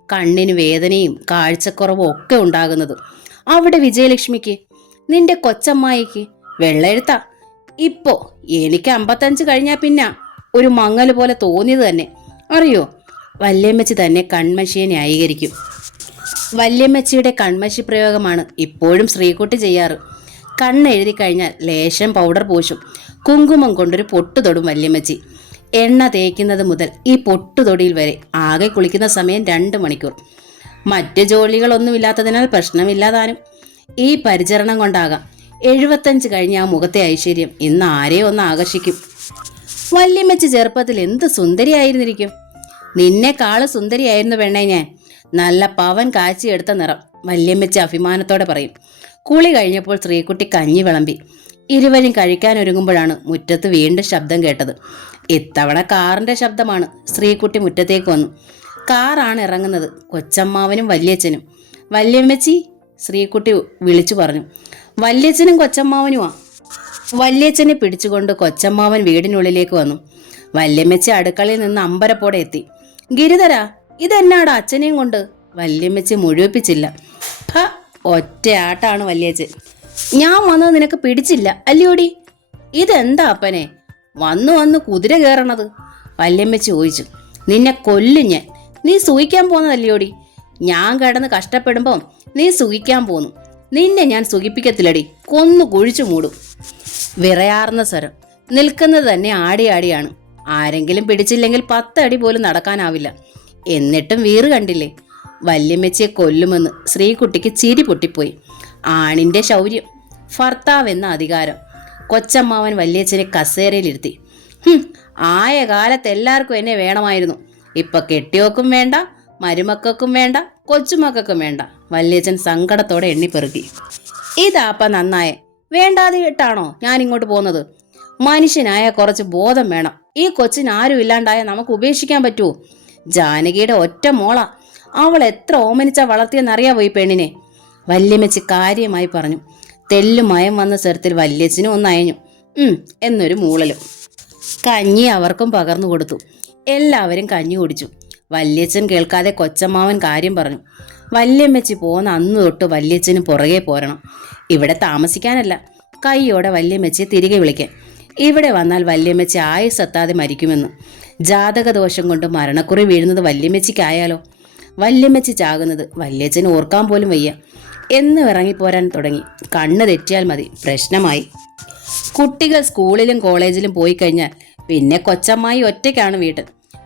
കണ്ണിന് വേദനയും കാഴ്ചക്കുറവും ഒക്കെ ഉണ്ടാകുന്നത്. അവിടെ വിജയലക്ഷ്മിക്ക്, നിന്റെ കൊച്ചമ്മായിക്ക് വെള്ളെഴുത്താ. ഇപ്പോ എനിക്ക് 55 കഴിഞ്ഞാൽ പിന്നെ ഒരു മങ്ങൽ പോലെ തോന്നിയത് തന്നെ. അറിയോ, വല്യമ്മച്ചി തന്നെ കൺമഷിയെ ന്യായീകരിക്കും. വല്യമ്മച്ചിയുടെ കൺമഷി പ്രയോഗമാണ് ഇപ്പോഴും ശ്രീകുട്ടി ചെയ്യാറ്. കണ്ണെഴുതി കഴിഞ്ഞാൽ ലേശം പൗഡർ പൂശും. കുങ്കുമം കൊണ്ടൊരു പൊട്ടു തൊടും വല്യമ്മച്ചി. എണ്ണ തേക്കുന്നത് മുതൽ ഈ പൊട്ടുതൊടിയിൽ വരെ ആകെ കുളിക്കുന്ന സമയം 2 മണിക്കൂർ. മറ്റ് ജോലികളൊന്നുമില്ലാത്തതിനാൽ പ്രശ്നമില്ലാതാനും. ഈ പരിചരണം കൊണ്ടാകാം 75 കഴിഞ്ഞ ആ മുഖത്തെ ഐശ്വര്യം ഇന്ന് ആരെയോ ഒന്ന് ആകർഷിക്കും. വല്യമ്മച്ചി ചെറുപ്പത്തിൽ എന്ത് സുന്ദരിയായിരുന്നിരിക്കും. നിന്നെക്കാള് സുന്ദരിയായിരുന്നു പെണ്ണേ ഞാൻ. നല്ല പവൻ കാച്ചിയെടുത്ത നിറം, വല്യമ്മച്ചി അഭിമാനത്തോടെ പറയും. കുളി കഴിഞ്ഞപ്പോൾ ശ്രീകുട്ടി കഞ്ഞി വിളമ്പി. ഇരുവരും കഴിക്കാനൊരുങ്ങുമ്പോഴാണ് മുറ്റത്ത് വീണ്ടും ശബ്ദം കേട്ടത്. ഇത്തവണ കാറിന്റെ ശബ്ദമാണ്. ശ്രീകുട്ടി മുറ്റത്തേക്ക് വന്നു. കാറാണ് ഇറങ്ങുന്നത്. കൊച്ചമ്മാവനും വല്യച്ഛനും. വല്യമ്മച്ചി, ശ്രീകുട്ടി വിളിച്ചു പറഞ്ഞു. വല്യച്ഛനും കൊച്ചമ്മാവനുമാ. വല്യച്ഛനെ പിടിച്ചുകൊണ്ട് കൊച്ചമ്മാവൻ വീടിനുള്ളിലേക്ക് വന്നു. വല്യമ്മച്ചി അടുക്കളയിൽ നിന്ന് അമ്പരപ്പോടെ എത്തി. ഗിരിധര, ഇതെന്നാടാ അച്ഛനെയും കൊണ്ട്? വല്യമ്മച്ചി മുഴുവിപ്പിച്ചില്ല. ഒറ്റയാട്ടാണ് വല്യച്ഛൻ. ഞാൻ വന്നത് നിനക്ക് പിടിച്ചില്ല അല്ലയോടി? ഇതെന്താ അപ്പനെ വന്നു കുതിര കയറണത്? വല്യമ്മച്ചി ചോദിച്ചു. നിന്നെ കൊല്ലും ഞാൻ. നീ സുഖിക്കാൻ പോന്നതല്ലയോടി. ഞാൻ കിടന്ന് കഷ്ടപ്പെടുമ്പം നീ സുഖിക്കാൻ പോന്നു. നിന്നെ ഞാൻ സുഖിപ്പിക്കത്തില്ലടി, കൊന്നു കുഴിച്ചു മൂടും. വിറയാർന്ന സ്വരം. നിൽക്കുന്നത് തന്നെ ആടിയാണ്. ആരെങ്കിലും പിടിച്ചില്ലെങ്കിൽ 10 അടി പോലും നടക്കാനാവില്ല. എന്നിട്ടും വീറ് കണ്ടില്ലേ? വല്യമ്മച്ചിയെ കൊല്ലുമെന്ന് ശ്രീകുട്ടിക്ക് ചിരി പൊട്ടിപ്പോയി. ആണിന്റെ ശൗര്യം, ഭർത്താവ് എന്ന അധികാരം. കൊച്ചമ്മാവൻ വല്യച്ഛനെ കസേരയിലിരുത്തി. ആയ കാലത്ത് എല്ലാവർക്കും എന്നെ വേണമായിരുന്നു. ഇപ്പൊ കെട്ടിയോക്കും വേണ്ട, മരുമക്കൾക്കും വേണ്ട, കൊച്ചുമക്കൾക്കും വേണ്ട. വല്യച്ഛൻ സങ്കടത്തോടെ എണ്ണിപ്പെറുക്കി. ഇതാപ്പ നന്നായേ. വേണ്ടാതെ ഇട്ടാണോ ഞാൻ ഇങ്ങോട്ട് പോകുന്നത്? മനുഷ്യനായ കുറച്ച് ബോധം വേണം. ഈ കൊച്ചിന് ആരും ഇല്ലാണ്ടായ നമുക്ക് ഉപേക്ഷിക്കാൻ പറ്റുമോ? ജാനകിയുടെ ഒറ്റ മോളാ. അവൾ എത്ര ഓമനിച്ചാ വളർത്തിയെന്നറിയാവോ ഈ പെണ്ണിനെ? വല്യമ്മച്ചി കാര്യമായി പറഞ്ഞു. തെല്ലുമയം വന്ന സ്വരത്തിൽ വല്യച്ഛനും ഒന്ന് അയഞ്ഞു. എന്നൊരു മൂളലും. കഞ്ഞി അവർക്കും പകർന്നു കൊടുത്തു. എല്ലാവരും കഞ്ഞി കുടിച്ചു. വല്യച്ഛൻ കേൾക്കാതെ കൊച്ചമ്മാവൻ കാര്യം പറഞ്ഞു. വല്യമ്മച്ചി പോന്ന അന്ന് തൊട്ട് വല്യച്ഛന് പുറകെ പോരണം. ഇവിടെ താമസിക്കാനല്ല, കൈയോടെ വല്യമ്മച്ചിയെ തിരികെ വിളിക്കാൻ. ഇവിടെ വന്നാൽ വല്യമ്മച്ചി ആയുസ്സെത്താതെ മരിക്കുമെന്ന്. ജാതകദോഷം കൊണ്ട് മരണക്കുറി വീഴുന്നത് വല്യമ്മച്ചിക്കായാലോ? വല്യമ്മച്ചി ചാകുന്നത് വല്യച്ഛന് ഓർക്കാൻ പോലും വയ്യ. എന്നും ഇറങ്ങിപ്പോരാൻ തുടങ്ങി. കണ്ണ് തെറ്റിയാൽ മതി, പ്രശ്നമായി. കുട്ടികൾ സ്കൂളിലും കോളേജിലും പോയി കഴിഞ്ഞാൽ പിന്നെ കൊച്ചമ്മായി ഒറ്റയ്ക്കാണ് വീട്ടിൽ.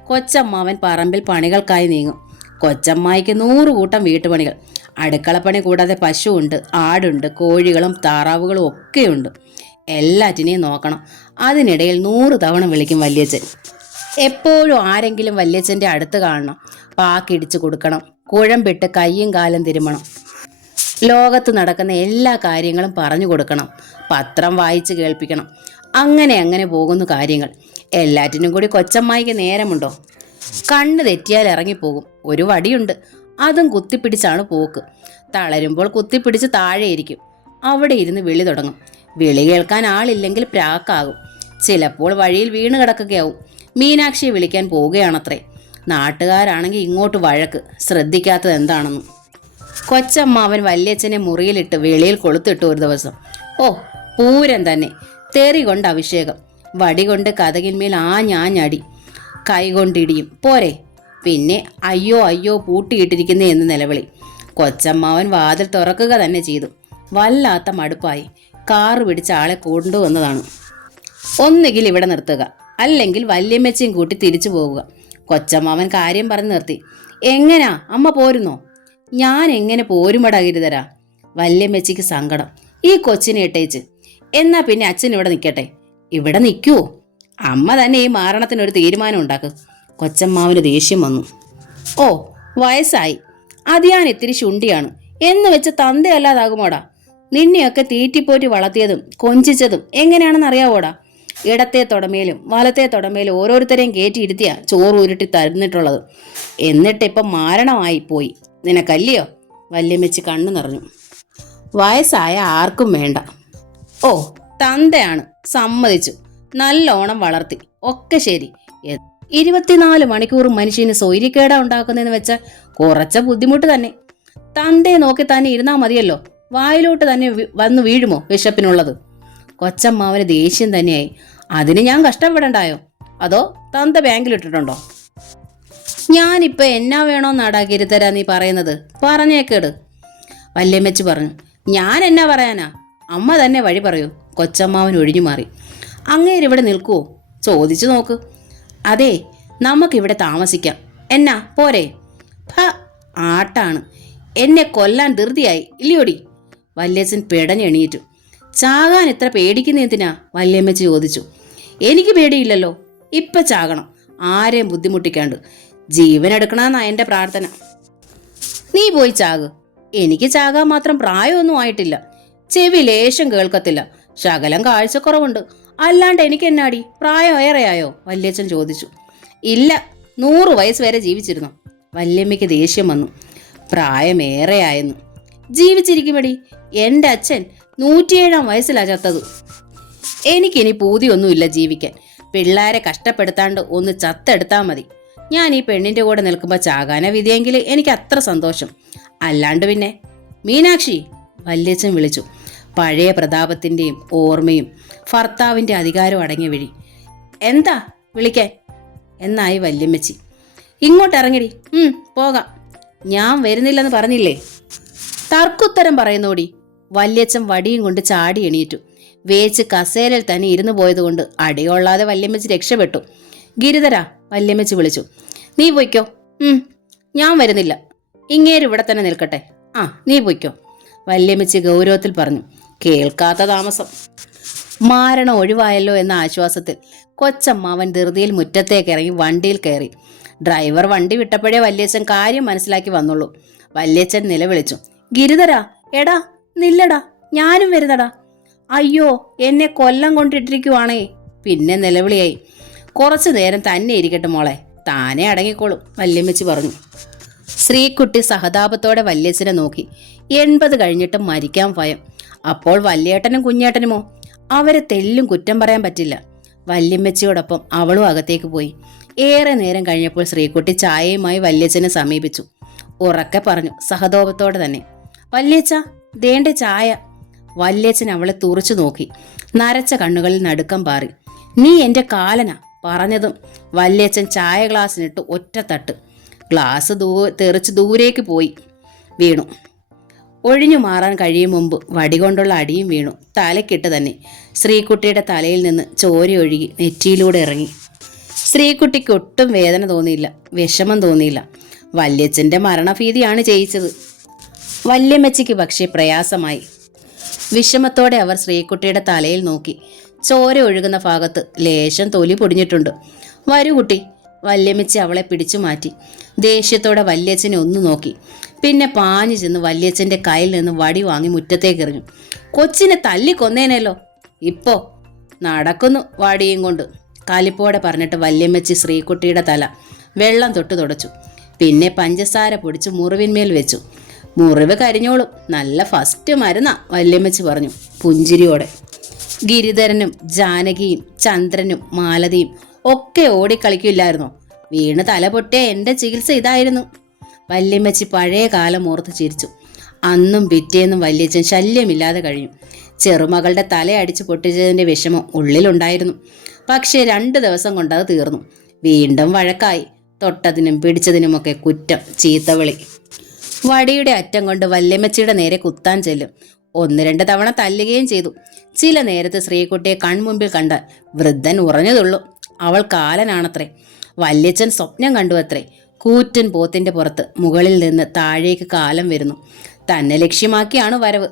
കൊച്ചമ്മാവൻ പറമ്പിൽ പണികൾക്കായി നീങ്ങും. കൊച്ചമ്മായിക്ക് 100 കൂട്ടം വീട്ടുപണികൾ. അടുക്കളപ്പണി കൂടാതെ പശുവുണ്ട്, ആടുണ്ട്, കോഴികളും താറാവുകളും ഒക്കെയുണ്ട്. എല്ലാറ്റിനെയും നോക്കണം. അതിനിടയിൽ 100 തവണ വിളിക്കും വല്യച്ഛൻ. എപ്പോഴും ആരെങ്കിലും വല്യച്ഛൻ്റെ അടുത്ത് കാണണം. പാക്കിടിച്ചു കൊടുക്കണം. കുഴമ്പിട്ട് കയ്യും കാലും തിരുമണം. ലോകത്ത് നടക്കുന്ന എല്ലാ കാര്യങ്ങളും പറഞ്ഞു കൊടുക്കണം. പത്രം വായിച്ച് കേൾപ്പിക്കണം. അങ്ങനെ പോകുന്നു കാര്യങ്ങൾ. എല്ലാറ്റിനും കൂടി കൊച്ചമ്മായിക്ക് നേരമുണ്ടോ? കണ്ണ് തെറ്റിയാൽ ഇറങ്ങിപ്പോകും. ഒരു വടിയുണ്ട്, അതും കുത്തിപ്പിടിച്ചാണ് പോക്ക്. തളരുമ്പോൾ കുത്തിപ്പിടിച്ച് താഴെയിരിക്കും. അവിടെ ഇരുന്ന് വിളി തുടങ്ങും. വിളി കേൾക്കാൻ ആളില്ലെങ്കിൽ പ്രാക്കാകും. ചിലപ്പോൾ വഴിയിൽ വീണ് കിടക്കുകയാവും. മീനാക്ഷിയെ വിളിക്കാൻ പോവുകയാണത്രേ. നാട്ടുകാരാണെങ്കിൽ ഇങ്ങോട്ട് വഴക്ക്, ശ്രദ്ധിക്കാത്തത് എന്താണെന്ന്. കൊച്ചമ്മാവൻ വല്യച്ഛനെ മുറിയിലിട്ട് വെളിയിൽ കൊളുത്തിട്ടു ഒരു ദിവസം. ഓ, പൂരം തന്നെ. തെറി കൊണ്ട് അഭിഷേകം, വടി കൊണ്ട് കതകിന്മേൽ ആഞ്ഞാഞ്ഞടി, കൈകൊണ്ടിടിയും പോരെ. പിന്നെ അയ്യോ അയ്യോ പൂട്ടിയിട്ടിരിക്കുന്നേ എന്ന് നിലവിളി. കൊച്ചമ്മാവൻ വാതിൽ തുറക്കുക തന്നെ ചെയ്തു. വല്ലാത്ത മടുപ്പായി. കാറ് പിടിച്ച ആളെ കൊണ്ടുവന്നതാണ്. ഒന്നുകിൽ ഇവിടെ നിർത്തുക, അല്ലെങ്കിൽ വല്യമ്മച്ചയും കൂട്ടി തിരിച്ചു പോവുക. കൊച്ചമ്മാവൻ കാര്യം പറഞ്ഞ് നിർത്തി. എങ്ങനാ അമ്മ പോരുന്നോ? ഞാൻ എങ്ങനെ പോരുമടാ ഗിരിധരാ? വല്യമ്മച്ചിക്ക് സങ്കടം. ഈ കൊച്ചിനെ ഇട്ടേച്ച്. എന്നാ പിന്നെ അച്ഛൻ ഇവിടെ നിൽക്കട്ടെ. ഇവിടെ നിൽക്കുവോ? അമ്മ തന്നെ ഈ മാരണത്തിനൊരു തീരുമാനം ഉണ്ടാക്കും. കൊച്ചമ്മാവിന് ദേഷ്യം വന്നു. ഓ, വയസ്സായി, അത് ഞാൻ ഇത്തിരി ശുണ്ടിയാണ് എന്ന് വെച്ച് തന്തയല്ലാതാകുമോടാ? നിന്നെയൊക്കെ തീറ്റിപ്പോറ്റി വളർത്തിയതും കൊഞ്ചിച്ചതും എങ്ങനെയാണെന്ന് അറിയാവോടാ? ഇടത്തെ തുടമേലും വലത്തെ തുടമേലും ഓരോരുത്തരെയും കയറ്റിയിരുത്തിയ ചോറ് ഉരുട്ടി തരുന്നിട്ടുള്ളത്. എന്നിട്ടിപ്പം മാരണമായി പോയി നിനക്കല്ലയോ? വല്യമ്മച്ചി കണ്ണു നിറഞ്ഞു. വയസ്സായ ആർക്കും വേണ്ട. ഓ, തന്തയാണ്, സമ്മതിച്ചു. നല്ലോണം വളർത്തി, ഒക്കെ ശരി. 24 മണിക്കൂറും മനുഷ്യന് സ്വൈര്യക്കേടാ ഉണ്ടാക്കുന്നതെന്ന് വെച്ചാൽ കുറച്ച ബുദ്ധിമുട്ട് തന്നെ. തന്തയെ നോക്കി തന്നെ ഇരുന്നാൽ മതിയല്ലോ. വായിലോട്ട് തന്നെ വന്നു വീഴുമോ വിശപ്പിനുള്ളത്? കൊച്ചമ്മാവന് ദേഷ്യം തന്നെയായി. അതിന് ഞാൻ കഷ്ടപ്പെടണ്ടായോ? അതോ തന്ത ബാങ്കിലിട്ടിട്ടുണ്ടോ? ഞാനിപ്പോൾ എന്നാ വേണോന്നാടാ ഗിരിധര നീ പറയുന്നത്? പറഞ്ഞേക്കേട്. വല്യമ്മച്ചി പറഞ്ഞു. ഞാൻ എന്നാ പറയാനാ? അമ്മ തന്നെ വഴി പറയൂ. കൊച്ചമ്മാവൻ ഒഴിഞ്ഞു മാറി. അങ്ങേരിവിടെ നിൽക്കുവോ? ചോദിച്ചു നോക്ക്. അതെ, നമുക്കിവിടെ താമസിക്കാം. എന്നാ പോരെ? ആട്ടാണ്. എന്നെ കൊല്ലാൻ ധൃതിയായി ഇല്ലയോടി? വല്യച്ഛൻ പിടഞ്ഞെണീറ്റു. ചാകാൻ ഇത്ര പേടിക്കുന്ന എന്തിനാ? വല്യമ്മച്ചി ചോദിച്ചു. എനിക്ക് പേടിയില്ലല്ലോ. ഇപ്പം ചാകണം, ആരെയും ബുദ്ധിമുട്ടിക്കാണ്ട്. ജീവനെടുക്കണമെന്നാ എൻ്റെ പ്രാർത്ഥന. നീ പോയി ചാക്. എനിക്ക് ചാകാൻ മാത്രം പ്രായമൊന്നും ആയിട്ടില്ല. ചെവി ലേശം കേൾക്കത്തില്ല. ശകലം കാഴ്ചക്കുറവുണ്ട്. അല്ലാണ്ട് എനിക്ക് എന്നാടി, പ്രായം ഏറെയായോ? വല്യച്ഛൻ ചോദിച്ചു. ഇല്ല, 100 വയസ്സ് വരെ ജീവിച്ചിരുന്നു. വല്യമ്മയ്ക്ക് ദേഷ്യം വന്നു. പ്രായമേറെയായെന്ന്. ജീവിച്ചിരിക്കുമടി. എൻ്റെ അച്ഛൻ 107 വയസ്സിലാ ചത്തത്. എനിക്കിനി പൂതിയൊന്നുമില്ല ജീവിക്കാൻ. പിള്ളേരെ കഷ്ടപ്പെടുത്താണ്ട് ഒന്ന് ചത്തെടുത്താൽ മതി. ഞാൻ ഈ പെണ്ണിൻ്റെ കൂടെ നിൽക്കുമ്പോൾ ചാകാന വിധിയെങ്കിൽ എനിക്ക് അത്ര സന്തോഷം. അല്ലാണ്ട് പിന്നെ. മീനാക്ഷി, വല്യച്ഛൻ വിളിച്ചു. പഴയ പ്രതാപത്തിൻ്റെയും ഓർമ്മയും ഭർത്താവിൻ്റെ അധികാരവും അടങ്ങിയ വിളി. എന്താ വിളിക്കാൻ എന്നായി വല്യമ്മച്ചി. ഇങ്ങോട്ടിറങ്ങിടി. പോകാം. ഞാൻ വരുന്നില്ലെന്ന് പറഞ്ഞില്ലേ? തർക്കുത്തരം പറയുന്നോടി. വല്യച്ഛൻ വടിയും കൊണ്ട് ചാടി എണീറ്റു. വേച്ച് കസേരയിൽ തന്നെ ഇരുന്നു പോയതുകൊണ്ട് അടികൊള്ളാതെ വല്യമ്മച്ചി രക്ഷപ്പെട്ടു. ഗിരിധര, വല്യമ്മച്ചി വിളിച്ചു. നീ പൊയ്ക്കോ. ഞാൻ വരുന്നില്ല. ഇങ്ങേര് ഇവിടെ തന്നെ നിൽക്കട്ടെ. നീ പൊയ്ക്കോ, വല്യമ്മച്ചി ഗൗരവത്തിൽ പറഞ്ഞു. കേൾക്കാത്ത താമസം. മാരണം ഒഴിവായല്ലോ എന്ന ആശ്വാസത്തിൽ കൊച്ചമ്മാവൻ ധൃതിയിൽ മുറ്റത്തേക്ക് ഇറങ്ങി വണ്ടിയിൽ കയറി. ഡ്രൈവർ വണ്ടി വിട്ടപ്പോഴേ വല്യച്ഛൻ കാര്യം മനസ്സിലാക്കി വന്നുള്ളൂ. വല്യച്ഛൻ നിലവിളിച്ചു. ഗിരിധര, എടാ നില്ലടാ, ഞാനും വരുന്നടാ. അയ്യോ, എന്നെ കൊല്ലം കൊണ്ടിട്ടിരിക്കുവാണേ. പിന്നെ നിലവിളിയായി. കുറച്ചു നേരം തന്നെ ഇരിക്കട്ടെ മോളെ, താനെ അടങ്ങിക്കോളും, വല്യമ്മച്ചി പറഞ്ഞു. ശ്രീകുട്ടി സഹതാപത്തോടെ വല്യച്ഛനെ നോക്കി. 80 കഴിഞ്ഞിട്ടും മരിക്കാൻ ഭയം. അപ്പോൾ വല്യേട്ടനും കുഞ്ഞേട്ടനുമോ? അവരെ തെല്ലും കുറ്റം പറയാൻ പറ്റില്ല. വല്യമ്മച്ചിയോടൊപ്പം അവളും അകത്തേക്ക് പോയി. ഏറെ നേരം കഴിഞ്ഞപ്പോൾ ശ്രീകുട്ടി ചായയുമായി വല്യച്ഛനെ സമീപിച്ചു. ഉറക്കെ പറഞ്ഞു, സഹതാപത്തോടെ തന്നെ. വല്യച്ഛ, ദേണ്ടെ ചായ. വല്യച്ഛൻ അവളെ തുറച്ചു നോക്കി. നരച്ച കണ്ണുകളിൽ നടുക്കം പാറി. നീ എൻ്റെ കാലനാ. പറഞ്ഞതും വല്യച്ഛൻ ചായ ഗ്ലാസ്സിനിട്ട് ഒറ്റ തട്ട്. ഗ്ലാസ് തെറിച്ച് ദൂരേക്ക് പോയി വീണു. ഒഴിഞ്ഞു മാറാൻ കഴിയും മുമ്പ് വടികൊണ്ടുള്ള അടിയും വീണു. തലക്കിട്ട് തന്നെ. ശ്രീകുട്ടിയുടെ തലയിൽ നിന്ന് ചോരയൊഴുകി നെറ്റിയിലൂടെ ഇറങ്ങി. ശ്രീകുട്ടിക്ക് ഒട്ടും വേദന തോന്നിയില്ല, വിഷമം തോന്നിയില്ല. വല്യച്ഛൻ്റെ മരണഭീതിയാണ് ജയിച്ചത്. വല്യമ്മച്ചിക്ക് പക്ഷേ പ്രയാസമായി. വിഷമത്തോടെ അവർ ശ്രീകുട്ടിയുടെ തലയിൽ നോക്കി. ചോര ഒഴുകുന്ന ഭാഗത്ത് ലേശം തൊലി പൊടിഞ്ഞിട്ടുണ്ട്. വരൂ കുട്ടി. വല്യമ്മച്ചി അവളെ പിടിച്ചു മാറ്റി. ദേഷ്യത്തോടെ വല്യച്ഛനെ ഒന്ന് നോക്കി. പിന്നെ പാഞ്ഞു ചെന്ന് വല്യച്ഛൻ്റെ കയ്യിൽ നിന്ന് വടി വാങ്ങി മുറ്റത്തേക്ക് എറിഞ്ഞു. കൊച്ചിനെ തല്ലിക്കൊന്നേനല്ലോ. ഇപ്പോ നടക്കുന്നു വടിയും കൊണ്ട്, കലിപ്പോടെ പറഞ്ഞിട്ട് വല്യമ്മച്ചി ശ്രീകുട്ടിയുടെ തല വെള്ളം തൊട്ട് തുടച്ചു. പിന്നെ പഞ്ചസാര പൊടിച്ച് മുറിവിന്മേൽ വെച്ചു. മുറിവ് കരിഞ്ഞോളും, നല്ല ഫസ്റ്റ് മരുന്നാ വല്യമ്മച്ചി പറഞ്ഞു പുഞ്ചിരിയോടെ. ഗിരിധരനും ജാനകിയും ചന്ദ്രനും മാലതിയും ഒക്കെ ഓടിക്കളിക്കില്ലായിരുന്നോ? വീണ് തല പൊട്ടിയ എൻ്റെ ചികിത്സ ഇതായിരുന്നു. വല്യമ്മച്ചി പഴയ കാലം ഓർത്ത് ചിരിച്ചു. അന്നും പിറ്റേന്നും വല്യച്ഛൻ ശല്യമില്ലാതെ കഴിഞ്ഞു. ചെറുമകളുടെ തലയടിച്ച് പൊട്ടിച്ചതിൻ്റെ വിഷമം ഉള്ളിലുണ്ടായിരുന്നു. പക്ഷേ 2 ദിവസം കൊണ്ടത് തീർന്നു. വീണ്ടും വഴക്കായി. തൊട്ടതിനും പിടിച്ചതിനുമൊക്കെ കുറ്റം, ചീത്തവിളി. വടിയുടെ അറ്റം കൊണ്ട് വല്യമ്മച്ചിയുടെ നേരെ കുത്താൻ ചെല്ലും. 1-2 തവണ തല്ലുകയും ചെയ്തു. ചില നേരത്ത് ശ്രീകുട്ടിയെ കൺമുമ്പിൽ കണ്ടാൽ വൃദ്ധൻ ഉറഞ്ഞതുള്ളൂ. അവൾ കാലനാണത്രേ. വല്യച്ഛൻ സ്വപ്നം കണ്ടുവത്രേ. കൂറ്റൻ പോത്തിന്റെ പുറത്ത് മുകളിൽ നിന്ന് താഴേക്ക് കാലം വരുന്നു. തന്നെ ലക്ഷ്യമാക്കിയാണ് വരവ്.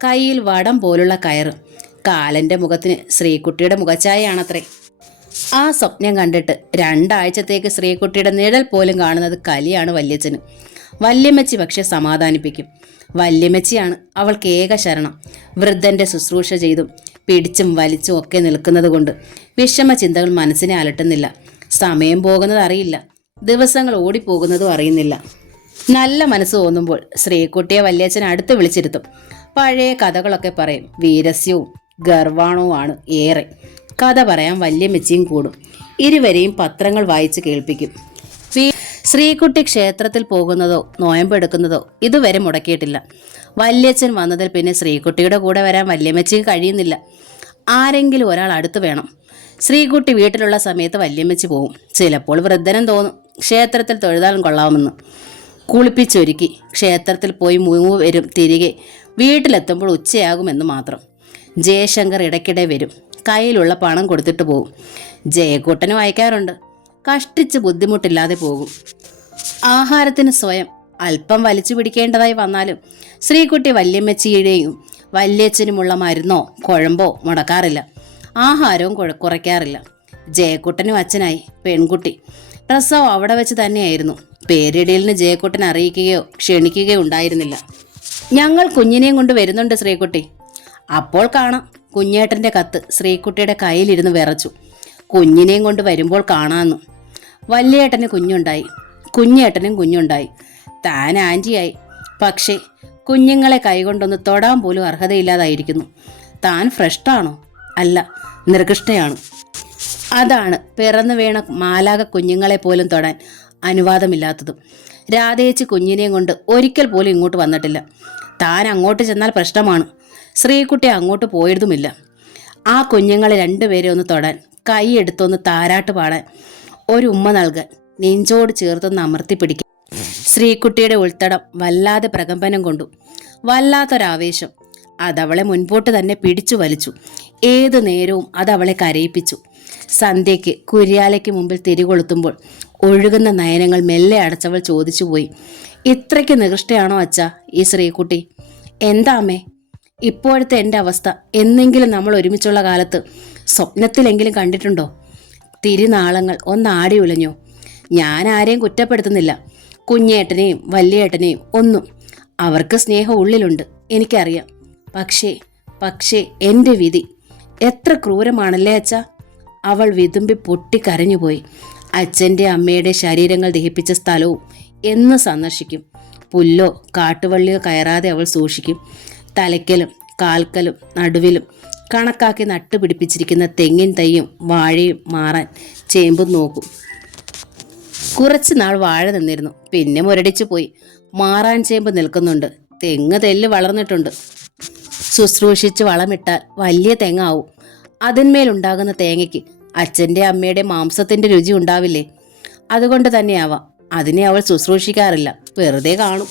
കയ്യിൽ വടം പോലുള്ള കയറ്. കാലന്റെ മുഖത്തിന് ശ്രീകുട്ടിയുടെ മുഖഛായയാണത്രേ. ആ സ്വപ്നം കണ്ടിട്ട് 2 ആഴ്ചത്തേക്ക് ശ്രീകുട്ടിയുടെ നിഴൽ പോലും കാണുന്നത് കലിയാണ് വല്യച്ഛന്. വല്യമ്മച്ചി പക്ഷെ സമാധാനിപ്പിക്കും. വല്യമ്മച്ചിയാണ് അവൾക്ക് ഏക ശരണം. വൃദ്ധന്റെ ശുശ്രൂഷ ചെയ്തും പിടിച്ചും വലിച്ചും ഒക്കെ നിൽക്കുന്നത് കൊണ്ട് വിഷമ ചിന്തകൾ മനസ്സിനെ അലട്ടുന്നില്ല. സമയം പോകുന്നത് അറിയില്ല, ദിവസങ്ങൾ ഓടിപ്പോകുന്നതും അറിയുന്നില്ല. നല്ല മനസ്സ് തോന്നുമ്പോൾ ശ്രീകുട്ടിയെ വല്യച്ഛൻ അടുത്ത് വിളിച്ചിരുത്തും. പഴയ കഥകളൊക്കെ പറയും. വീരസ്യവും ഗർവാണവുമാണ് ഏറെ. കഥ പറയാൻ വല്യമ്മച്ചിയും കൂടും. ഇരുവരെയും പത്രങ്ങൾ വായിച്ച് കേൾപ്പിക്കും. ശ്രീകുട്ടി ക്ഷേത്രത്തിൽ പോകുന്നതോ നോയമ്പെടുക്കുന്നതോ ഇതുവരെ മുടക്കിയിട്ടില്ല. വല്യച്ഛൻ വന്നതിൽ പിന്നെ ശ്രീകുട്ടിയുടെ കൂടെ വരാൻ വല്യമ്മച്ചിക്ക് കഴിയുന്നില്ല. ആരെങ്കിലും ഒരാൾ അടുത്ത് വേണം. ശ്രീകുട്ടി വീട്ടിലുള്ള സമയത്ത് വല്യമ്മച്ചി പോകും. ചിലപ്പോൾ വൃദ്ധനും തോന്നും ക്ഷേത്രത്തിൽ തൊഴുതാലും കൊള്ളാമെന്ന്. കുളിപ്പിച്ചൊരുക്കി ക്ഷേത്രത്തിൽ പോയി വരും. തിരികെ വീട്ടിലെത്തുമ്പോൾ ഉച്ചയാകുമെന്ന് മാത്രം. ജയശങ്കർ ഇടയ്ക്കിടെ വരും. കയ്യിലുള്ള പണം കൊടുത്തിട്ട് പോകും. ജയക്കൂട്ടനും അയക്കാറുണ്ട്. കഷ്ടിച്ച് ബുദ്ധിമുട്ടില്ലാതെ പോകും. ആഹാരത്തിന് സ്വയം അല്പം വലിച്ചു പിടിക്കേണ്ടതായി വന്നാലും ശ്രീകുട്ടി വല്യമ്മച്ചിയുടെയും വല്യച്ഛനുമുള്ള മരുന്നോ കുഴമ്പോ മുടക്കാറില്ല. ആഹാരവും കുറയ്ക്കാറില്ല. ജയക്കുട്ടനും അച്ഛനായി പെൺകുട്ടി. പ്രസവം അവിടെ വെച്ച് തന്നെയായിരുന്നു. പേരിടലിന് ജയക്കുട്ടനെ അറിയിക്കുകയോ ക്ഷണിക്കുകയോ ഉണ്ടായിരുന്നില്ല. ഞങ്ങൾ കുഞ്ഞിനെയും കൊണ്ട് വരുന്നുണ്ട് ശ്രീകുട്ടി. അപ്പോൾ കാണാം. കുഞ്ഞേട്ടൻ്റെ കത്ത് ശ്രീകുട്ടിയുടെ കയ്യിലിരുന്ന് വിറച്ചു. കുഞ്ഞിനെയും കൊണ്ട് വരുമ്പോൾ കാണാമെന്ന്. വല്യേട്ടന് കുഞ്ഞുണ്ടായി, കുഞ്ഞേട്ടനും കുഞ്ഞുണ്ടായി, താൻ ആൻറ്റിയായി. പക്ഷേ കുഞ്ഞുങ്ങളെ കൈകൊണ്ടൊന്ന് തൊടാൻ പോലും അർഹതയില്ലാതായിരിക്കുന്നു. താൻ ഭ്രഷ്ടാണോ? അല്ല, നിർകൃഷ്ടയാണ്. അതാണ് പിറന്നു വീണ മാലാക കുഞ്ഞുങ്ങളെ പോലും തൊടാൻ അനുവാദമില്ലാത്തതും. രാധേച്ചി കുഞ്ഞിനെയും കൊണ്ട് ഒരിക്കൽ പോലും ഇങ്ങോട്ട് വന്നിട്ടില്ല. താൻ അങ്ങോട്ട് ചെന്നാൽ പ്രശ്നമാണ്. ശ്രീകുട്ടി അങ്ങോട്ട് പോയതുമില്ല. ആ കുഞ്ഞുങ്ങളെ 2 പേരെ ഒന്ന് തൊടാൻ, കൈയെടുത്തൊന്ന് താരാട്ട് പാടാൻ, ഒരു ഉമ്മ നൽകാൻ, നെഞ്ചോട് ചേർത്തൊന്ന് അമർത്തിപ്പിടിക്കാൻ. ശ്രീകുട്ടിയുടെ ഉൾത്തടം വല്ലാതെ പ്രകമ്പനം കൊണ്ടു. വല്ലാത്തൊരാവേശം അതവളെ മുൻപോട്ട് തന്നെ പിടിച്ചു വലിച്ചു. ഏതു നേരവും അതവളെ കരയിപ്പിച്ചു. സന്ധ്യയ്ക്ക് കുര്യാലയ്ക്ക് മുമ്പിൽ തിരികൊളുത്തുമ്പോൾ ഒഴുകുന്ന നയനങ്ങൾ മെല്ലെ അടച്ചവൾ ചോദിച്ചുപോയി, ഇത്രയ്ക്ക് നികൃഷ്ടയാണോ അച്ഛാ ഈ ശ്രീകുട്ടി? എന്താ അമ്മേ ഇപ്പോഴത്തെ എൻ്റെ അവസ്ഥ? എന്നെങ്കിലും നമ്മൾ ഒരുമിച്ചുള്ള കാലത്ത് സ്വപ്നത്തിലെങ്കിലും കണ്ടിട്ടുണ്ടോ? തിരുനാളങ്ങൾ ഒന്നാടി ഉലഞ്ഞോ? ഞാൻ ആരെയും കുറ്റപ്പെടുത്തുന്നില്ല, കുഞ്ഞേട്ടനെയും വല്യേട്ടനെയും ഒന്നും. അവർക്ക് സ്നേഹം ഉള്ളിലുണ്ട്, എനിക്കറിയാം. പക്ഷേ എൻ്റെ വിധി എത്ര ക്രൂരമാണല്ലേ അച്ഛാ? അവൾ വിതുമ്പി പൊട്ടിക്കരഞ്ഞുപോയി. അച്ഛൻ്റെ അമ്മയുടെ ശരീരങ്ങൾ ദഹിപ്പിച്ച സ്ഥലവും എന്ന് സന്ദർശിക്കും. പുല്ലോ കാട്ടുവള്ളിയോ കയറാതെ അവൾ സൂക്ഷിക്കും. തലയ്ക്കലും കാൽക്കലും നടുവിലും കണക്കാക്കി നട്ടുപിടിപ്പിച്ചിരിക്കുന്ന തെങ്ങിൻ തൈയും വാഴയും മാറാൻ ചേമ്പും നോക്കും. കുറച്ചു നാൾ വാഴ നിന്നിരുന്നു, പിന്നെ മുരടിച്ചു പോയി. മാറാൻ ചേമ്പ് നിൽക്കുന്നുണ്ട്. തെങ്ങ് തെല്ല് വളർന്നിട്ടുണ്ട്. ശുശ്രൂഷിച്ച് വളമിട്ടാൽ വലിയ തെങ്ങാവും. അതിന്മേലുണ്ടാകുന്ന തേങ്ങയ്ക്ക് അച്ഛൻ്റെ അമ്മയുടെ മാംസത്തിൻ്റെ രുചി ഉണ്ടാവില്ലേ? അതുകൊണ്ട് തന്നെയാവാം അതിനെ അവൾ ശുശ്രൂഷിക്കാറില്ല, വെറുതെ കാണും.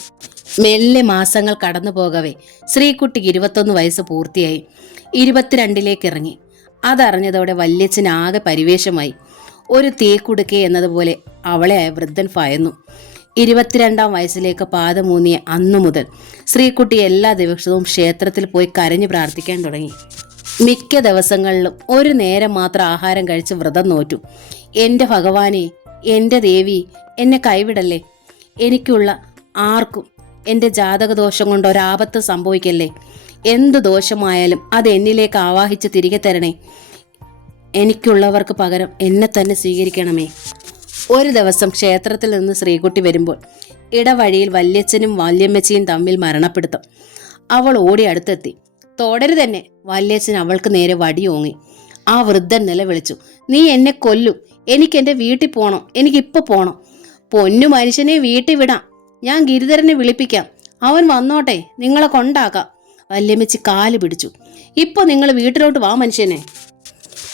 മെല്ലെ മാസങ്ങൾ കടന്നു പോകവേ ശ്രീകുട്ടിക്ക് 21 വയസ്സ് പൂർത്തിയായി. 22ലേക്ക് ഇറങ്ങി. അതറിഞ്ഞതോടെ വല്യച്ഛന് ആകെ പരിവേഷമായി. ഒരു തീക്കുടുക്കെ എന്നതുപോലെ അവളെ വൃദ്ധൻ ഭയന്നു. 22ാം വയസ്സിലേക്ക് പാദമൂന്നിയ അന്നു മുതൽ ശ്രീകുട്ടി എല്ലാ ദിവസവും ക്ഷേത്രത്തിൽ പോയി കരഞ്ഞു പ്രാർത്ഥിക്കാൻ തുടങ്ങി. മിക്ക ദിവസങ്ങളിലും ഒരു നേരം മാത്രം ആഹാരം കഴിച്ച് വ്രതം നോറ്റു. എൻ്റെ ഭഗവാനെ, എൻ്റെ ദേവി, എന്നെ കൈവിടല്ലേ. എനിക്കുള്ള ആർക്കും എൻ്റെ ജാതകദോഷം കൊണ്ട് ഒരാപത്ത് സംഭവിക്കല്ലേ. എന്ത് ദോഷമായാലും അത് എന്നിലേക്ക് ആവാഹിച്ച് തിരികെ തരണേ. എനിക്കുള്ളവർക്ക് പകരം എന്നെ തന്നെ സ്വീകരിക്കണമേ. ഒരു ദിവസം ക്ഷേത്രത്തിൽ നിന്ന് ശ്രീകുട്ടി വരുമ്പോൾ ഇടവഴിയിൽ വല്യച്ഛനും വല്യമ്മച്ചിയും തമ്മിൽ മരണപ്പെടുത്തും. അവൾ ഓടി അടുത്തെത്തി. തോടരു തന്നെ. വല്യച്ഛൻ അവൾക്ക് നേരെ വടിയോങ്ങി. ആ വൃദ്ധൻ നിലവിളിച്ചു, നീ എന്നെ കൊല്ലും, എനിക്ക് എൻ്റെ വീട്ടിൽ പോണം, എനിക്കിപ്പോൾ പോണം. പൊന്നു മനുഷ്യനെ വീട്ടിൽ വിടാം, ഞാൻ ഗിരിധരനെ വിളിപ്പിക്കാം, അവൻ വന്നോട്ടെ, നിങ്ങളെ കൊണ്ടാക്കാം. വല്യമ്മച്ചി കാല് പിടിച്ചു. ഇപ്പൊ നിങ്ങൾ വീട്ടിലോട്ട് വാ മനുഷ്യനെ.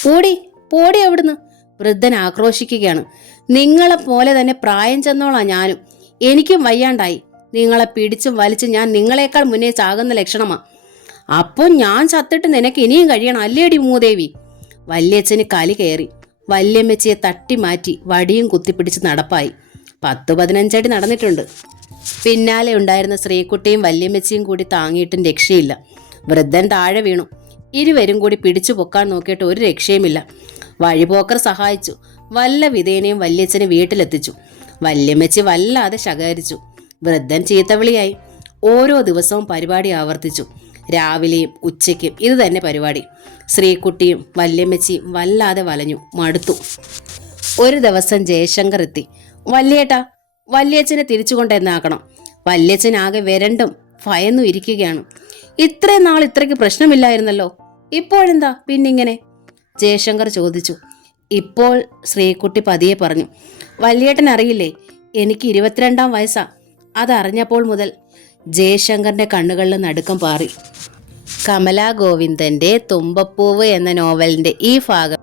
പോടി പോടി അവിടുന്ന്. വൃദ്ധൻ ആക്രോശിക്കുകയാണ്. നിങ്ങളെ പോലെ തന്നെ പ്രായം ചെന്നോളാം ഞാനും. എനിക്കും വയ്യാണ്ടായി. നിങ്ങളെ പിടിച്ചും വലിച്ചും ഞാൻ നിങ്ങളെക്കാൾ മുന്നേ ചാകുന്ന ലക്ഷണമാ. അപ്പോൾ ഞാൻ ചത്തിട്ട് നിനക്ക് ഇനിയും കഴിയണം അല്ലേടി മൂദേവി. വല്യച്ഛന് കലി കയറി. വല്യമ്മച്ചിയെ തട്ടി മാറ്റി വടിയും കുത്തിപ്പിടിച്ച് നടപ്പായി. 10-15 അടി നടന്നിട്ടുണ്ട്. പിന്നാലെ ഉണ്ടായിരുന്ന ശ്രീകുട്ടിയും വല്യമ്മച്ചിയും കൂടി താങ്ങിയിട്ടും രക്ഷയില്ല. വൃദ്ധൻ താഴെ വീണു. ഇരുവരും കൂടി പിടിച്ചു പൊക്കാൻ നോക്കിയിട്ട് ഒരു രക്ഷയുമില്ല. വഴിപോക്കർ സഹായിച്ചു. വല്ല വിധേനയും വല്യച്ഛനെ വീട്ടിലെത്തിച്ചു. വല്യമ്മച്ചി വല്ലാതെ ശകാരിച്ചു. വൃദ്ധൻ ചീത്തവിളിയായി. ഓരോ ദിവസവും പരിപാടി ആവർത്തിച്ചു. രാവിലെയും ഉച്ചയ്ക്കും ഇത് തന്നെ പരിപാടി. ശ്രീകുട്ടിയും വല്യമ്മച്ചിയും വല്ലാതെ വലഞ്ഞു, മടുത്തു. ഒരു ദിവസം ജയശങ്കർ എത്തി. വല്യേട്ടാ, വല്യച്ഛനെ തിരിച്ചു കൊണ്ടെന്നാക്കണം. വല്യച്ഛനാകെ വരണ്ടും ഭയന്നും ഇരിക്കുകയാണ്. ഇത്രയും നാൾ ഇത്രയ്ക്ക് പ്രശ്നമില്ലായിരുന്നല്ലോ, ഇപ്പോഴെന്താ പിന്നിങ്ങനെ? ജയശങ്കർ ചോദിച്ചു. ഇപ്പോൾ ശ്രീകുട്ടി പതിയെ പറഞ്ഞു, വല്യേട്ടൻ അറിയില്ലേ, എനിക്ക് 22-ാം വയസ്സാ. അതറിഞ്ഞപ്പോൾ മുതൽ. ജയശങ്കറിന്റെ കണ്ണുകളിൽ നടുക്കം പാറി. കമലാ ഗോവിന്ദന്റെ തുമ്പപ്പൂവ് എന്ന നോവലിന്റെ ഈ ഭാഗം